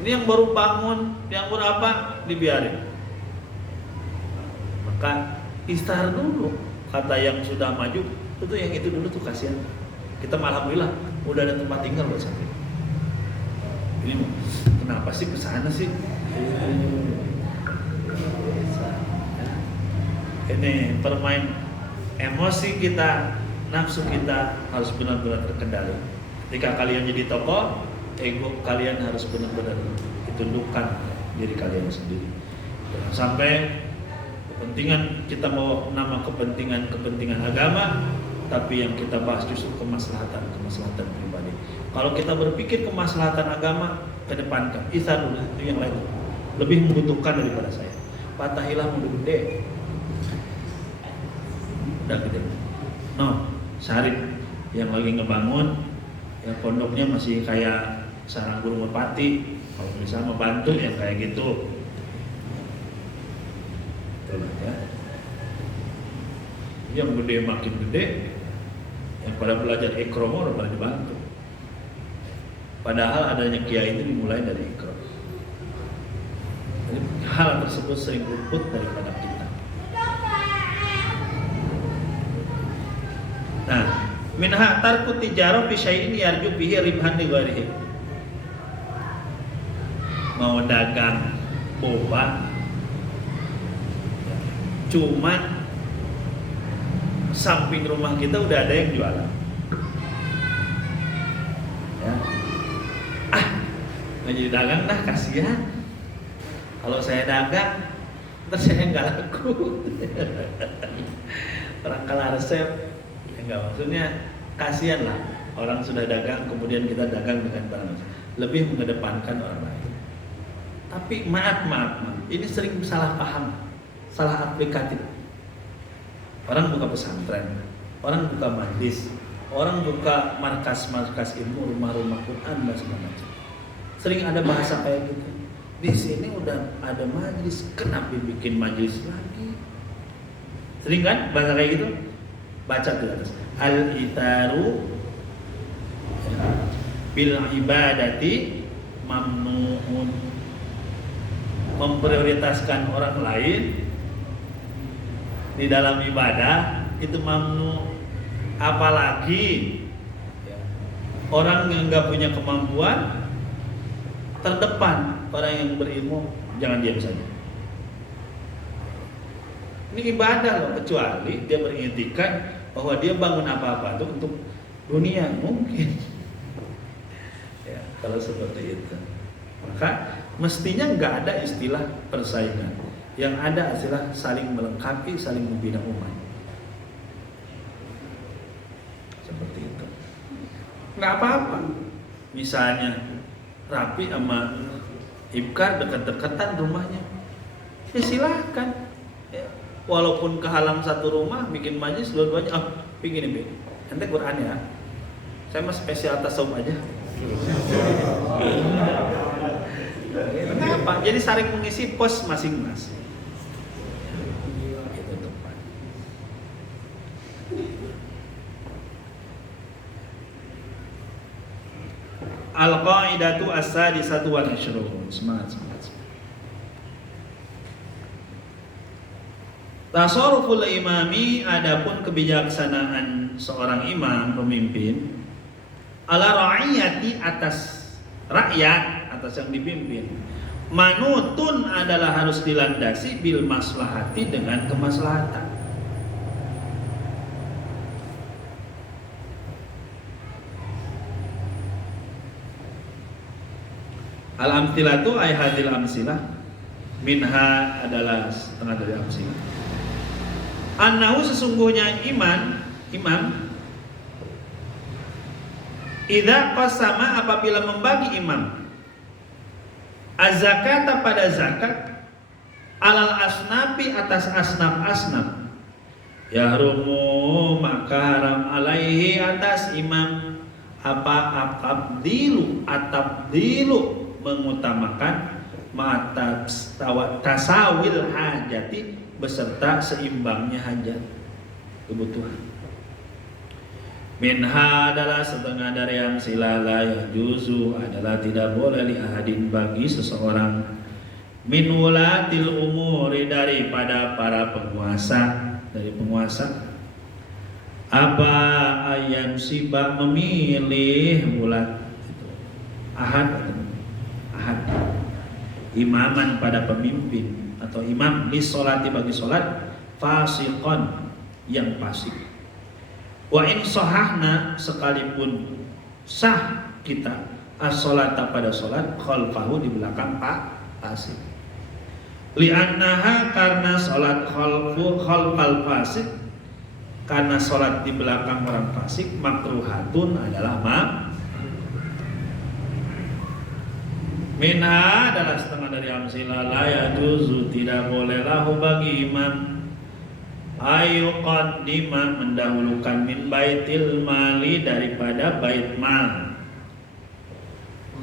Ini yang baru bangun, yang baru apa, dibiarin. Maka istighfar dulu, kata yang sudah maju, itu yang itu dulu tuh kasihan. Kita alhamdulillah udah ada tempat tinggal buat sampai. Ini kenapa sih kesana sih? Ini permain emosi kita, nafsu kita harus benar-benar terkendali. Ketika kalian jadi tokoh, ego kalian harus benar-benar ditundukkan diri kalian sendiri. Jangan sampai kepentingan kita mau nama kepentingan agama, tapi yang kita bahas justru kemaslahatan pribadi. Kalau kita berpikir kemaslahatan agama, kedepankan. Isa dulu itu yang lain lebih membutuhkan daripada saya. Fatahilah udah gede. Udah gede. No, Syarif yang lagi ngebangun, yang pondoknya masih kayak sarang burung merpati. Kalau bisa membantu yang kayak gitu. Betul ya. Yang gede makin gede, yang pada belajar ikromo udah pada dibantu. Padahal adanya kiai itu dimulai dari ikrom. Jadi hal tersebut sering luput daripada kita. Nah, minha tarku tijarah fi syai'in yarju bihi ribhan li ghairihi. Mau dagang boba, cuman samping rumah kita udah ada yang jualan. Ya. Nggak jadi dagang dah, kasihan. Kalau saya dagang, ntar saya nggak laku. Orang kalah resep. Enggak, maksudnya kasihan lah orang sudah dagang kemudian kita dagang dengan barang lebih mengedepankan orang lain. Tapi maaf, ini sering salah paham, salah aplikatif. Orang buka pesantren, orang buka majlis, orang buka markas ilmu, rumah-rumah Quran dan segala macam. Sering ada bahasa kayak gitu. Di sini udah ada majlis, kenapa bikin majlis lagi? Sering kan bahasa kayak gitu? Baca di atas. Al-itaru bil ibadati mamnuun. Memprioritaskan orang lain di dalam ibadah itu mamnu. Apalagi orang yang nggak punya kemampuan terdepan, orang yang berilmu jangan diam saja. Ini ibadah loh, kecuali dia beriktikad bahwa dia bangun apa-apa itu untuk dunia mungkin. Ya, kalau seperti itu, maka mestinya nggak ada istilah persaingan. Yang ada istilah saling melengkapi, saling membina umat. Seperti itu. Nggak apa-apa. Misalnya Rapi sama Ibkar dekat-dekatan rumahnya, ya silahkan. Ya. Walaupun kehalang satu rumah, bikin majlis dua-duanya, begini be, nanti Quran ya. Saya mah spesial tasawuf aja. Kenapa? Jadi saling mengisi pos masing-masing. Itu tepat. Al-qaidatu as-sadisatu wal 20. Semangat. Tasarruful imami, adapun kebijaksanaan seorang imam pemimpin ala ra'iyati, atas rakyat, atas yang dipimpin. Manutun adalah harus dilandasi bil maslahati, dengan kemaslahatan. Al-amthilatu ay hadil amsilah. Minha adalah setengah dari amsilah. Annahu sesungguhnya imam idza qasama apabila membagi imam az-zakata pada zakat alal asnafi atas asnaf yahrumu maka haram alaihi atas imam apa atabdilu mengutamakan tasawil hajati beserta seimbangnya hajat kebutuhan. Minha adalah setengah dari yang silala yang juzu adalah tidak boleh li ahadin bagi seseorang min wulatil umuri daripada para penguasa apa ayam sibak memilih bulat itu ahad imaman pada pemimpin atau imam li sholati bagi sholat fasiqon yang fasik. Wa in sahahna sekalipun sah kita as-sholata pada sholat khalfahu di belakang pak fasik. Li'annaha karena sholat khalfal fasik karena sholat di belakang orang fasik makruhatun adalah minha adalah setengah dari amsilah la yajuzu tidak boleh lahu bagi imam ayu qaddima mendahulukan min baitil mali daripada bait mal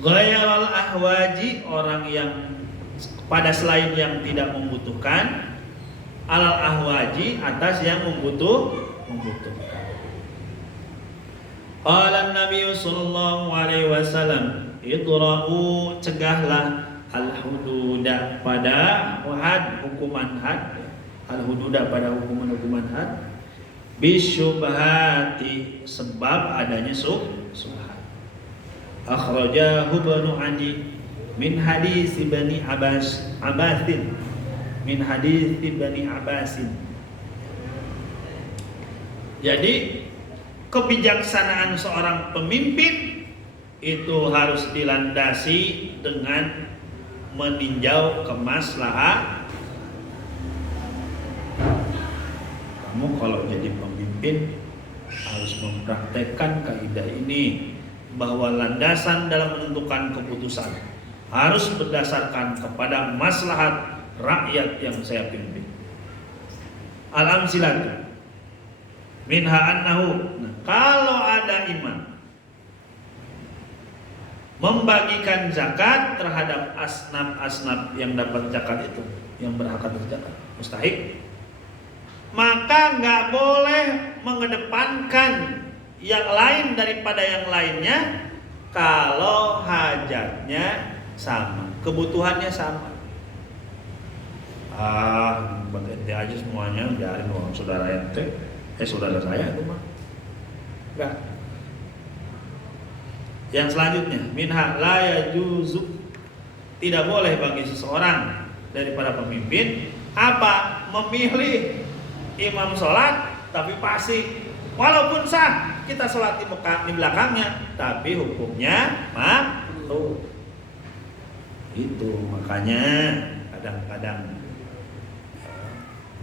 ghairal ahwaji orang yang pada selain yang tidak membutuhkan alal ahwaji atas yang membutuhkan. Qala Nabi sallallahu alaihi wasallam idra'u cegahlah al-hududa pada hukuman had al-hududa pada hukuman had bisyubhati sebab adanya subhat. Akhrajahu Ibnu Adi min hadis Bani Abbasin min hadis Bani Abbasin. Jadi kebijaksanaan seorang pemimpin itu harus dilandasi dengan meninjau kemaslahatan. Kamu kalau jadi pemimpin harus mempraktekkan kaidah ini bahwa landasan dalam menentukan keputusan harus berdasarkan kepada maslahat rakyat yang saya pimpin. Al-amsilatu minha annahu kalau ada imam membagikan zakat terhadap asnaf yang dapat zakat itu, yang berhak atas zakat, mustahik, maka nggak boleh mengedepankan yang lain daripada yang lainnya kalau hajatnya sama, kebutuhannya sama. Buat ente aja semuanya, biarin orang saudara ente, saudara saya itu mah, enggak. Yang selanjutnya, minha la yajuzu tidak boleh bagi seseorang daripada pemimpin apa memilih imam sholat tapi fasik walaupun sah kita sholat di belakangnya tapi hukumnya makruh. Itu makanya kadang-kadang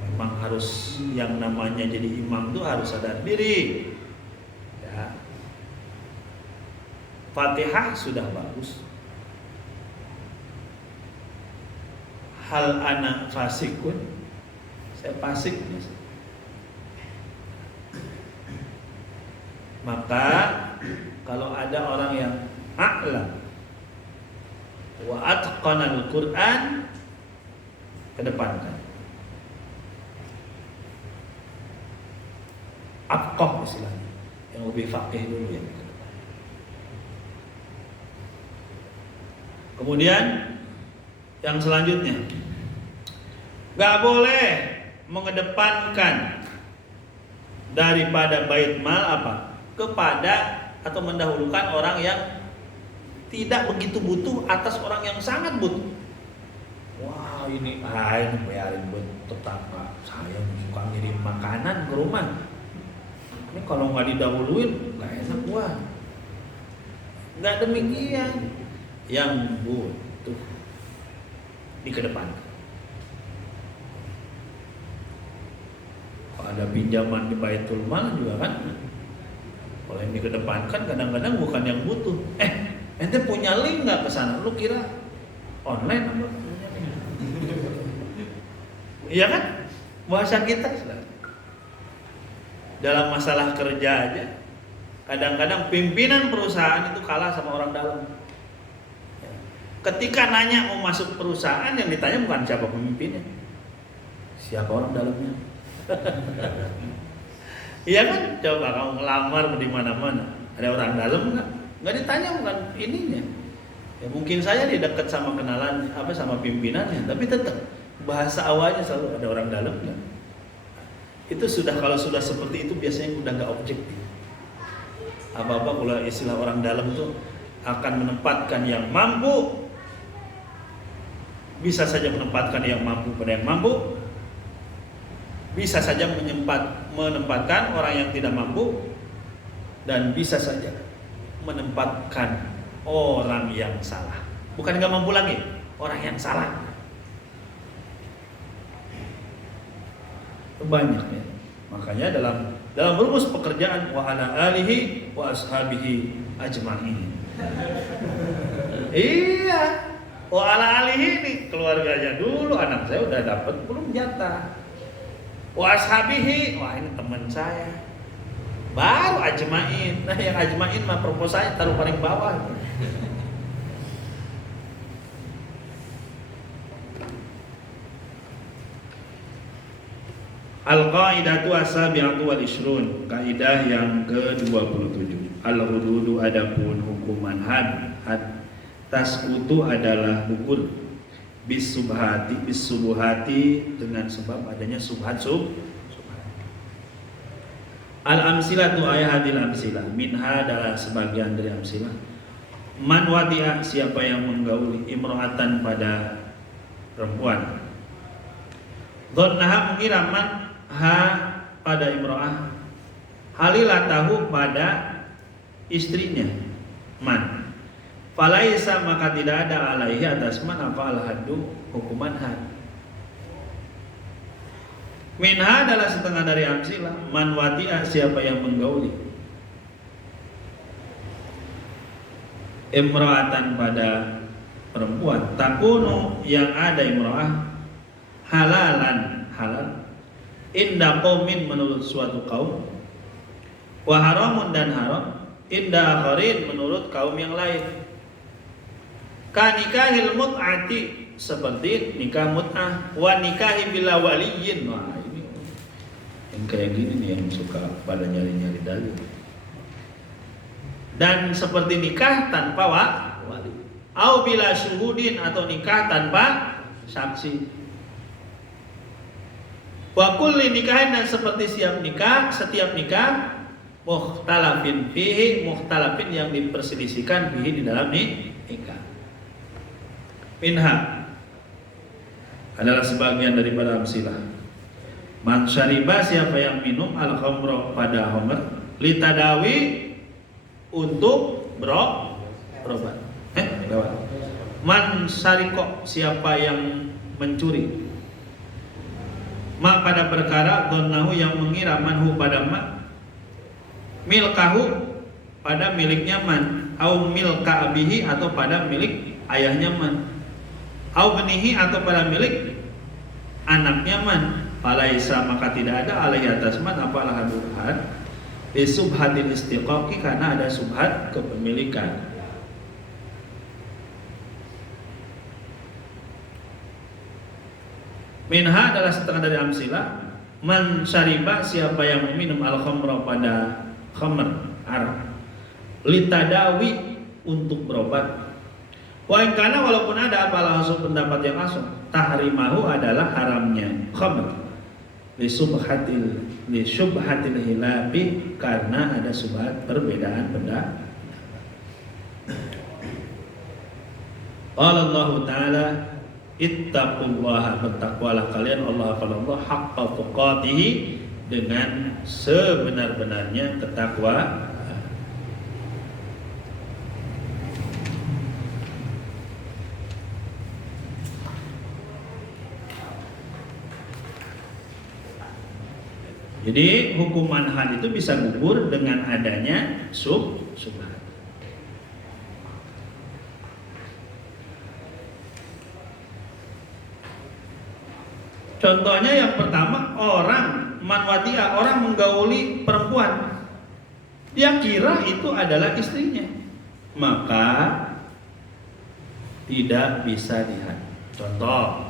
memang harus yang namanya jadi imam tuh harus sadar diri ya. Fatihah sudah bagus. Hal anak fasikun, saya fasik. Maka kalau ada orang yang a'lam wa atqanal Qur'an, kedepankan. Afqah istilahnya, yang lebih faqih dulu ya. Kemudian yang selanjutnya, nggak boleh mengedepankan daripada bait mal apa kepada atau mendahulukan orang yang tidak begitu butuh atas orang yang sangat butuh. Wah ini bayarin buat tetangga saya suka ngirim makanan ke rumah. Ini kalau nggak didahuluin nggak enak gua. Nggak demikian. yang butuh dikedepankan. Kalau ada pinjaman di Baitul Mal juga kan, kalau yang dikedepankan kadang-kadang bukan yang butuh. Ente punya link nggak ke sana? Lu kira online apa? Iya kan? Bahasa kita dalam masalah kerja aja, kadang-kadang pimpinan perusahaan itu kalah sama orang dalam. Ketika nanya mau masuk perusahaan, yang ditanya bukan siapa pemimpinnya, siapa orang dalamnya. Iya kan? Coba kamu ngelamar di mana-mana, ada orang dalam nggak? Nggak ditanya, bukan ininya. Ya mungkin saya dia dekat sama kenalan sama pimpinannya, tapi tetap bahasa awalnya selalu ada orang dalam nggak? Itu sudah, kalau sudah seperti itu biasanya udah nggak objektif. Apa-apa kalau istilah orang dalam itu akan menempatkan yang mampu, bisa saja menempatkan yang mampu pada yang mampu, bisa saja menempatkan orang yang tidak mampu, dan bisa saja menempatkan orang yang salah. Bukan nggak mampu lagi, orang yang salah. Banyak ya. Makanya dalam rumus pekerjaan wa ala alihi wa ashabihi ajma'in. Iya. Wa ala alihi ini keluarganya dulu, anak saya udah dapat belum jatah. Wa ashabihi, wah ini teman saya. Baru ajma'in. Nah yang ajma'in mah proposalnya taruh paling bawah. Al-qaidatu as-sabi'atu wal ishrun, kaidah yang ke-27. Al-hududu adapun hukuman had tasqutu adalah gugur bisubuhati dengan sebab adanya subhat. Al-amsilatu ayahadil amsilah, minha adalah sebagian dari amsilah. Man wadi'a, siapa yang menggauli imro'atan pada perempuan. Dhannaha mengira man ha pada imro'ah, halilatahu pada istrinya man, falaisa maka tidak ada alaihi atas man apa al-haddu hukuman had. Minha adalah setengah dari amsilah, man wati'a siapa yang menggauli imro'atan pada perempuan, takunu yang ada imro'ah halalan halal inda qaumin menurut suatu kaum, wa haramun dan haram inda akharin menurut kaum yang lain. Ka nikahil mut'ati, seperti nikah mut'ah, wa nikahi bila waliyin. Wah ini yang kayak gini nih yang suka pada nyari-nyari dalil. Dan seperti nikah tanpa wali, au bila syuhudin, atau nikah tanpa saksi. Wa kulli nikahin, dan seperti setiap nikah mukhtalafin fihi, mukhtalafin yang diperselisihkan fihi di dalam nikah. Minha adalah sebagian daripada amsilah. Man syariba, siapa yang minum al-khamra pada khamr, litadawi, untuk berobat. Man syariko, siapa yang mencuri, ma pada perkara dhannahu yang mengira manhu pada ma, milkahu pada miliknya man, au milka abihi atau pada milik ayahnya man, au benihi atau pada milik anaknya man, falaisa maka tidak ada alaihi atas man apa lahaduhan bi subhatil istiqaqi, karena ada subhat kepemilikan. Minha adalah setengah dari amsilah, man syariba siapa yang meminum al-khamra pada khamr arak, litadawi untuk berobat. Wa in kana, walaupun ada apalah hasil pendapat yang asal, tahrimahu adalah haramnya khamr li syubhatil hilafi, karena ada subhat perbedaan pendapat. Qala Allah Ta'ala ittaqullaha, bertakwalah kalian Allah haqqa tuqatihi, dengan sebenar-benarnya ketakwaan. Jadi hukuman had itu bisa gugur dengan adanya subhat. Contohnya yang pertama, orang manwatia, orang menggauli perempuan, dia kira itu adalah istrinya, maka tidak bisa dihad. Contoh,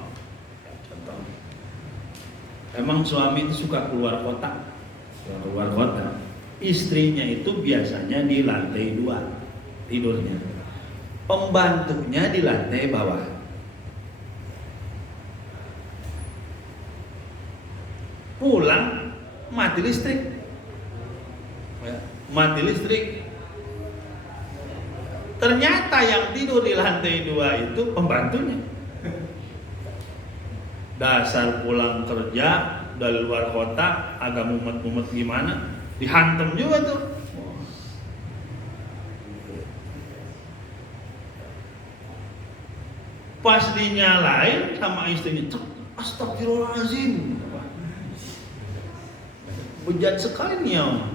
emang suami itu suka keluar kota, istrinya itu biasanya di lantai 2 tidurnya, pembantunya di lantai bawah. Pulang mati listrik, ternyata yang tidur di lantai 2 itu pembantunya. Dasar pulang kerja dari luar kota agak mumet-mumet gimana, dihantam juga tuh. Pas dinyalain sama istrinya, astagfirullahaladzim, bejat sekali nih om.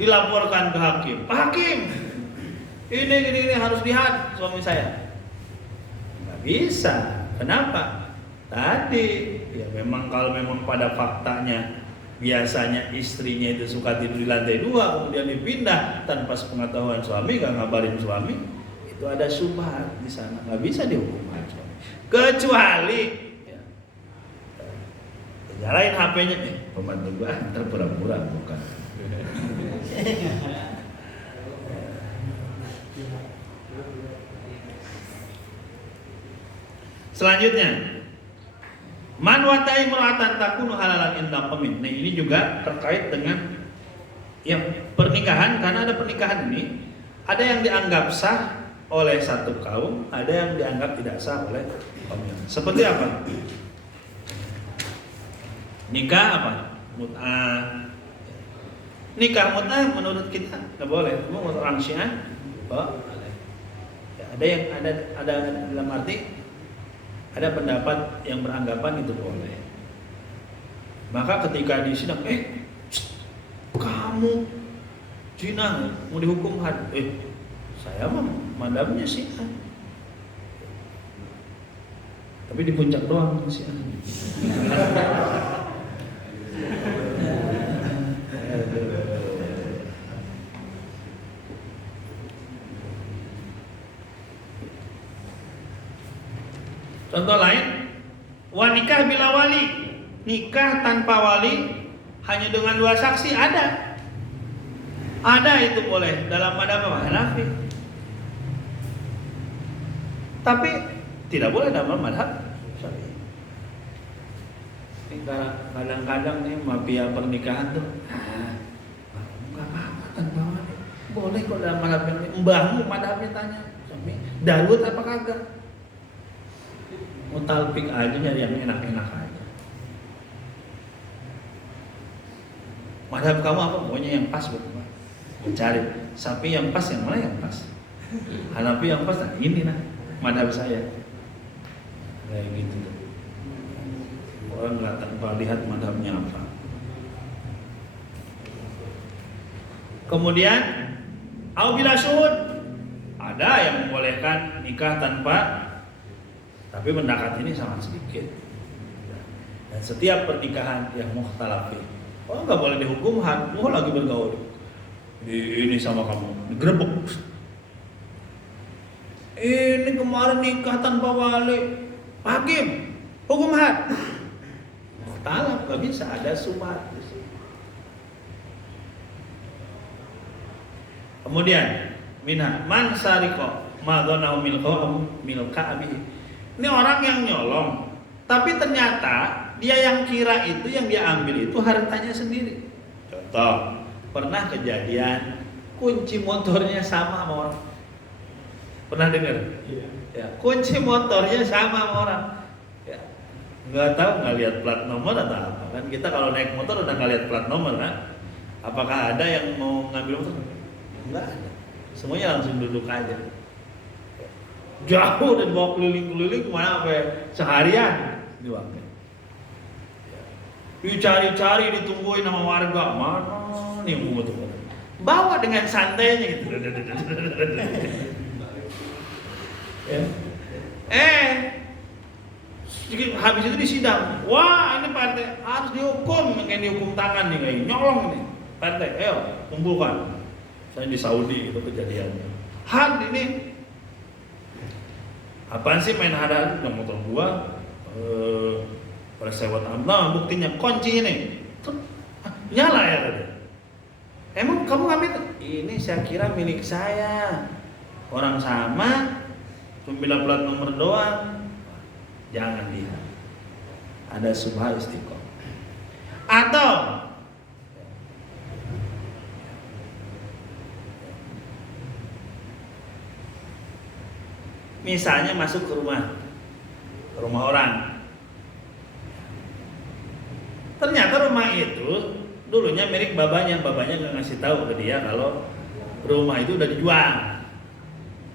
Dilaporkan ke hakim, Pak Hakim, ini harus dihad suami saya. Nggak bisa. Kenapa? Tadi ya memang kalau memang pada faktanya biasanya istrinya itu suka tidur di lantai 2, kemudian dipindah tanpa sepengetahuan suami, nggak ngabarin suami, itu ada subhat di sana, nggak bisa dihukum suami. Kecuali nyalain HP-nya, pembantu gua ntar pura-pura bukan. Selanjutnya, man watai imra'atan takunu halalan inda qamin. Nah, ini juga terkait dengan yang pernikahan, karena ada pernikahan ini ada yang dianggap sah oleh satu kaum, ada yang dianggap tidak sah oleh kaum lain. Seperti apa? Nikah apa? Mut'ah. Nikah mut'ah menurut kita nggak boleh. Menurut orang Syiah, ya, ada yang ada dalam arti ada pendapat yang beranggapan itu boleh. Maka ketika di sidang, kamu zina mau dihukum had? Saya mah madhabnya Syiah. Tapi di puncak doang Syiah. Contoh lain, nikah bila wali, nikah tanpa wali hanya dengan 2 saksi ada itu boleh dalam madhab Hanafi, tapi tidak boleh dalam madhab Syafi'i. Kadang-kadang nih mafia pernikahan tuh, nggak apa-apa tanpa wali, boleh kok dalam madhab ini. Mbahmu madhabnya tanya, Daud apa kagak? Mutalpik aja, nyari yang enak-enak aja. Madhab kamu apa? Pokoknya yang pas buat mencari. Sapi yang pas, yang mana yang pas? Hanafi yang pas, nah ini nah madhab saya. Kayak gitu. Orang nggak tanpa lihat madhabnya apa. Kemudian, bila syuhud, ada yang membolehkan nikah tanpa, tapi mendakat ini sangat sedikit. Dan setiap pernikahan yang mukhtalafin, nggak boleh dihukum had. Lagi bergaul ini sama kamu, digerebek. Ini kemarin nikah tanpa wali, hakim hukum had. Mukhtalaf, nggak bisa, ada subhat. Kemudian minha man sariko madhonahu milka abihi. Ini orang yang nyolong, tapi ternyata dia yang kira itu, yang dia ambil itu hartanya sendiri. Contoh, pernah kejadian kunci motornya sama orang. Pernah dengar? Iya. Ya, kunci motornya sama orang. Ya, nggak tahu, nggak lihat plat nomor atau apa kan? Kita kalau naik motor udah nggak lihat plat nomor kan? Apakah ada yang mau ngambil motor? Enggak ada. Semuanya langsung duduk aja. Jauh dan bawa keliling-keliling kemana sampai seharian dipakai. Dicari-cari, ditungguin sama warga. Mana nih yang bunga tuh? Bawa dengan santainya gitu. Ya. Habis itu disidang. Wah, ini Pak RT harus dihukum, yang dihukum tangan nih kayak nyolong nih. Pak RT, ayo kumpulkan. Saya di Saudi itu kejadiannya. Han ini apaan sih main hada yang motor gua pada sewot. Nah, buktinya kuncinya nih. Nyala ya tadi. Emang kamu ngambil? Ini saya kira milik saya. Orang sama, cuma bilang plat nomor doang. Jangan lihat. Ada subha istiqomah. Atau misalnya masuk ke rumah orang. Ternyata rumah itu dulunya milik babanya nggak ngasih tahu ke dia kalau rumah itu udah dijual.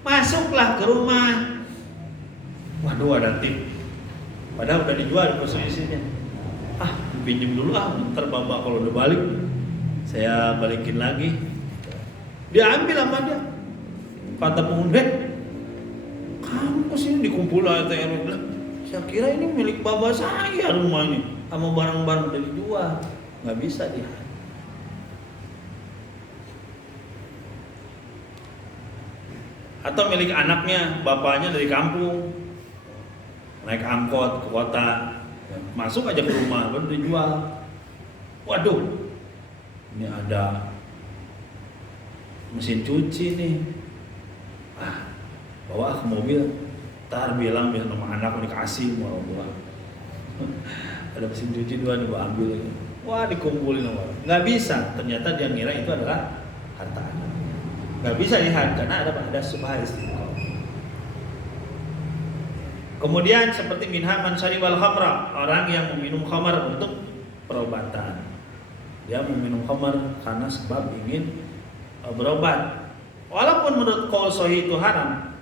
Masuklah ke rumah, waduh ada tip, padahal udah dijual posisinya. Dipinjem dulu ntar bapak kalau udah balik saya balikin lagi. Dia ambil apa dia? Kata penghuni, kamu kesini dikumpul ATM. Saya kira ini milik bapak saya rumahnya, sama barang-barang udah dijual. Nggak bisa dia. Atau milik anaknya, bapaknya dari kampung naik angkot ke kota, masuk aja ke rumah baru dijual. Waduh, ini ada mesin cuci nih, bawa ke mobil, ntar bilang sama anak dikasih mau buat ada mesin cuci dua nih, gua ambil. Wah, dikumpulin sama orang. Nggak bisa, ternyata dia ngira itu adalah harta anak. Nggak bisa lihat karena ada subha istiqomah. Kemudian seperti minha man syaribal khamra, orang yang meminum khamar untuk perobatan. Dia meminum khamar karena sebab ingin berobat. Walaupun menurut qaul sahih itu haram,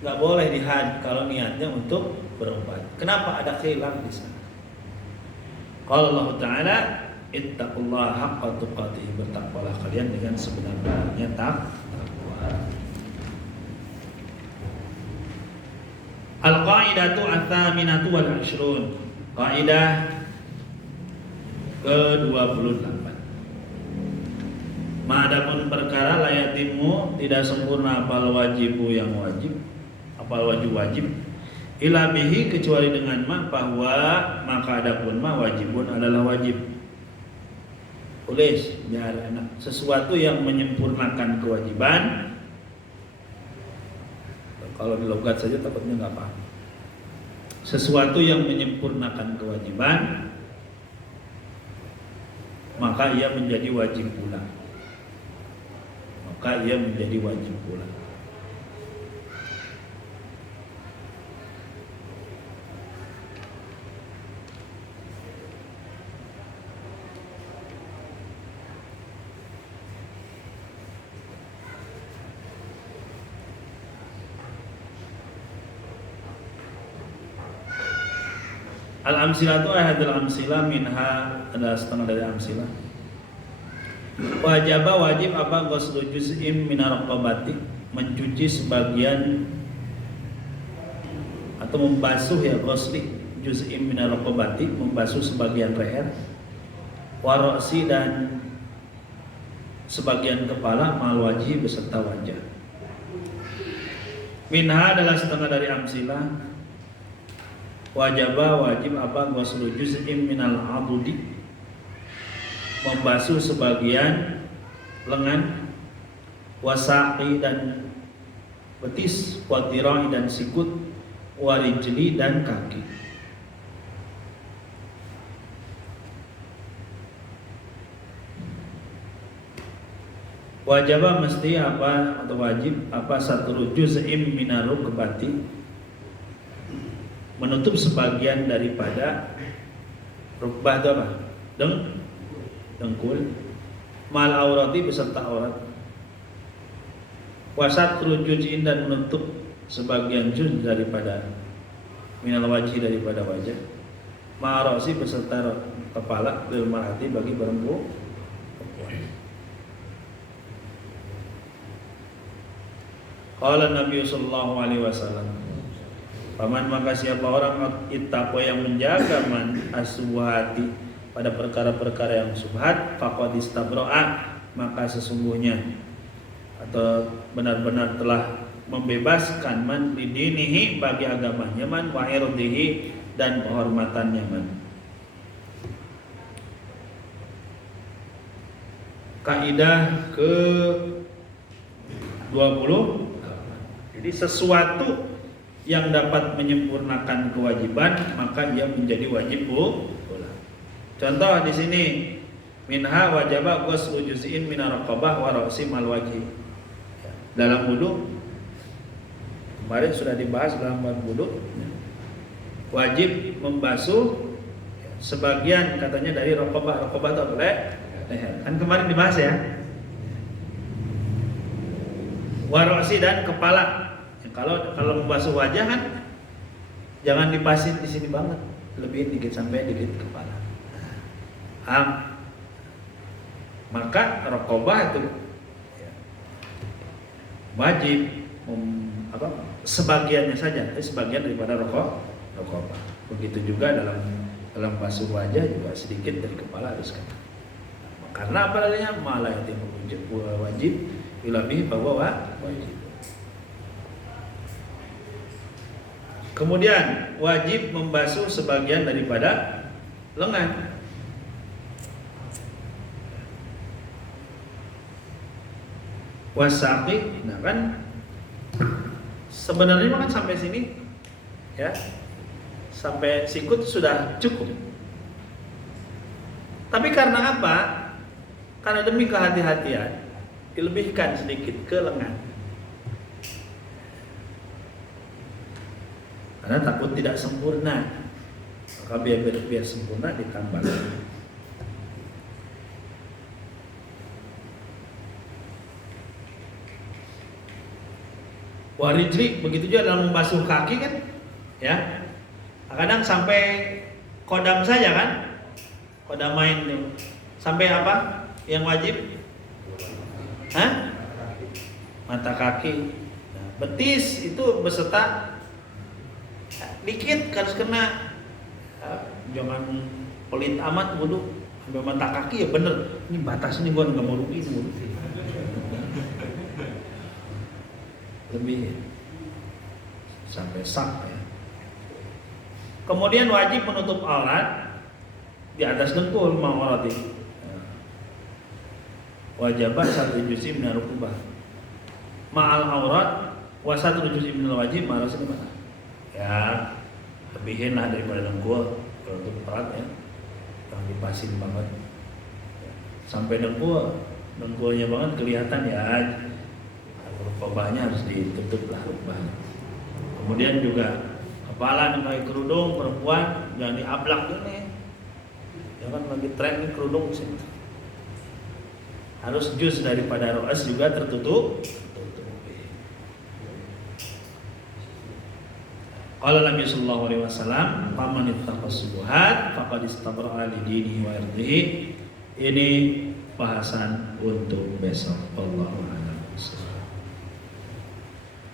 nggak boleh dihad kalau niatnya untuk berobat. Kenapa? Ada khilaf di sana. Qala Allah Ta'ala, ittaqullaha haqqa tuqatih, bertakwalah kalian dengan sebenar-benarnya takwa. Al-qaidatu ats-tsaminatu wal 'ashrun. Kaidah ke-28. Ma'adapun perkara layatimu tidak sempurna apal wajibu yang wajib, apal wajib ila bihi kecuali dengan ma, bahwa maka adapun ma wajibun adalah wajib. Tulis biar enak. Sesuatu yang menyempurnakan kewajiban. Kalau di logat saja takutnya nggak paham. Sesuatu yang menyempurnakan kewajiban, maka ia menjadi wajib pula. Maka ia menjadi wajib pula. Al-amsilah itu ahadul amsilah minha, ada setengah dari amsilah. Wajib apa ghuslu juz'im minar raqabati, mencuci sebagian atau membasuh ya ghusli juz'im minar raqabati, membasuh sebagian leher, wa ra'si dan sebagian kepala, mal wajhi beserta wajah. Minha adalah setengah dari amsilah. Wajib apa ghuslu juz'im minal adudi, membasuh sebagian lengan, wasaqi dan betis, wadirai dan sikut, warijli dan kaki. Wajibah mesti apa atau wajib apa satu juz'im minar rukbati, menutup sebagian daripada rukbah itu apa? Dengkul, mal aurati beserta aurat, wasat rujujin dan menutup sebagian juz daripada minal wajhi daripada wajah, ma'arosi beserta kepala lil mar'ati bagi perempuan. Qala Nabi sallallahu alaihi wasallam, paman maka siapa orang ittaqwa yang menjaga man aswati pada perkara-perkara yang subhat, faqad istabra'a, maka sesungguhnya atau benar-benar telah membebaskan man lidinihi bagi agamanya man wa irdihi dan kehormatannya man. Kaidah ke 20. Jadi sesuatu yang dapat menyempurnakan kewajiban maka ia menjadi wajib pula. Contoh di sini minha wajaba ghuslu juz'in min raqabah wa ra'si mal wajhi. Dalam wudu kemarin sudah dibahas dalam bab wudu wajib membasuh sebagian katanya dari raqabah. Raqabah itu apa? Leher. Kan kemarin dibahas ya. Wa ra'si dan kepala. Kalau membasuh wajah kan jangan dipasin di sini banget, lebihin dikit sampai dikit kepala. Maka raqabah itu wajib sebagiannya saja, sebagian daripada raqabah. Begitu juga dalam basuh wajah juga sedikit dari kepala harus kena. Karena apa adanya malah yang wajib ilahi bahwa wajib. Kemudian wajib membasuh sebagian daripada lengan. Wasaqi, nah kan sebenarnya kan sampai sini ya, sampai sikut sudah cukup. Tapi karena apa? Karena demi kehati-hatian dilebihkan sedikit ke lengan. Karena takut tidak sempurna, maka biar sempurna ditambah. Warijli begitu juga dalam membasuh kaki kan, ya. Kadang sampai kodam saja kan, kodamain itu. Sampai apa? Yang wajib? Mata kaki. Nah, betis itu beserta dikit harus kena. Jangan pelit amat wudu sampai mata kaki ya bener. Ini batas ini gua nggak mau rugi ini wudu. Lebih sampai sak ya. Kemudian wajib menutup aurat di atas dengkul ma'aurati. Wajibah satu juz'i min rukbah. Ma'al aurat wa satu juz'i min wajib ma'arus di mana? Ya, lebihin lah daripada dengkul kalau untuk aurat ya. Jangan dipasin banget. Sampai dengkulnya banget kelihatan ya. Rukbahnya harus ditutup lah rukbah. Kemudian juga kepala yang pakai kerudung perempuan jangan diablak gini. Jangan lagi tren nih kerudung sini. Harus juz daripada ro'as juga tertutup. Qala Nabi sallallahu alaihi wasallam, "Faman ittaqa subuhat faqad istabra'a li dinihi wa irdihi." Ini bahasan untuk besok. Wallahu a'lam.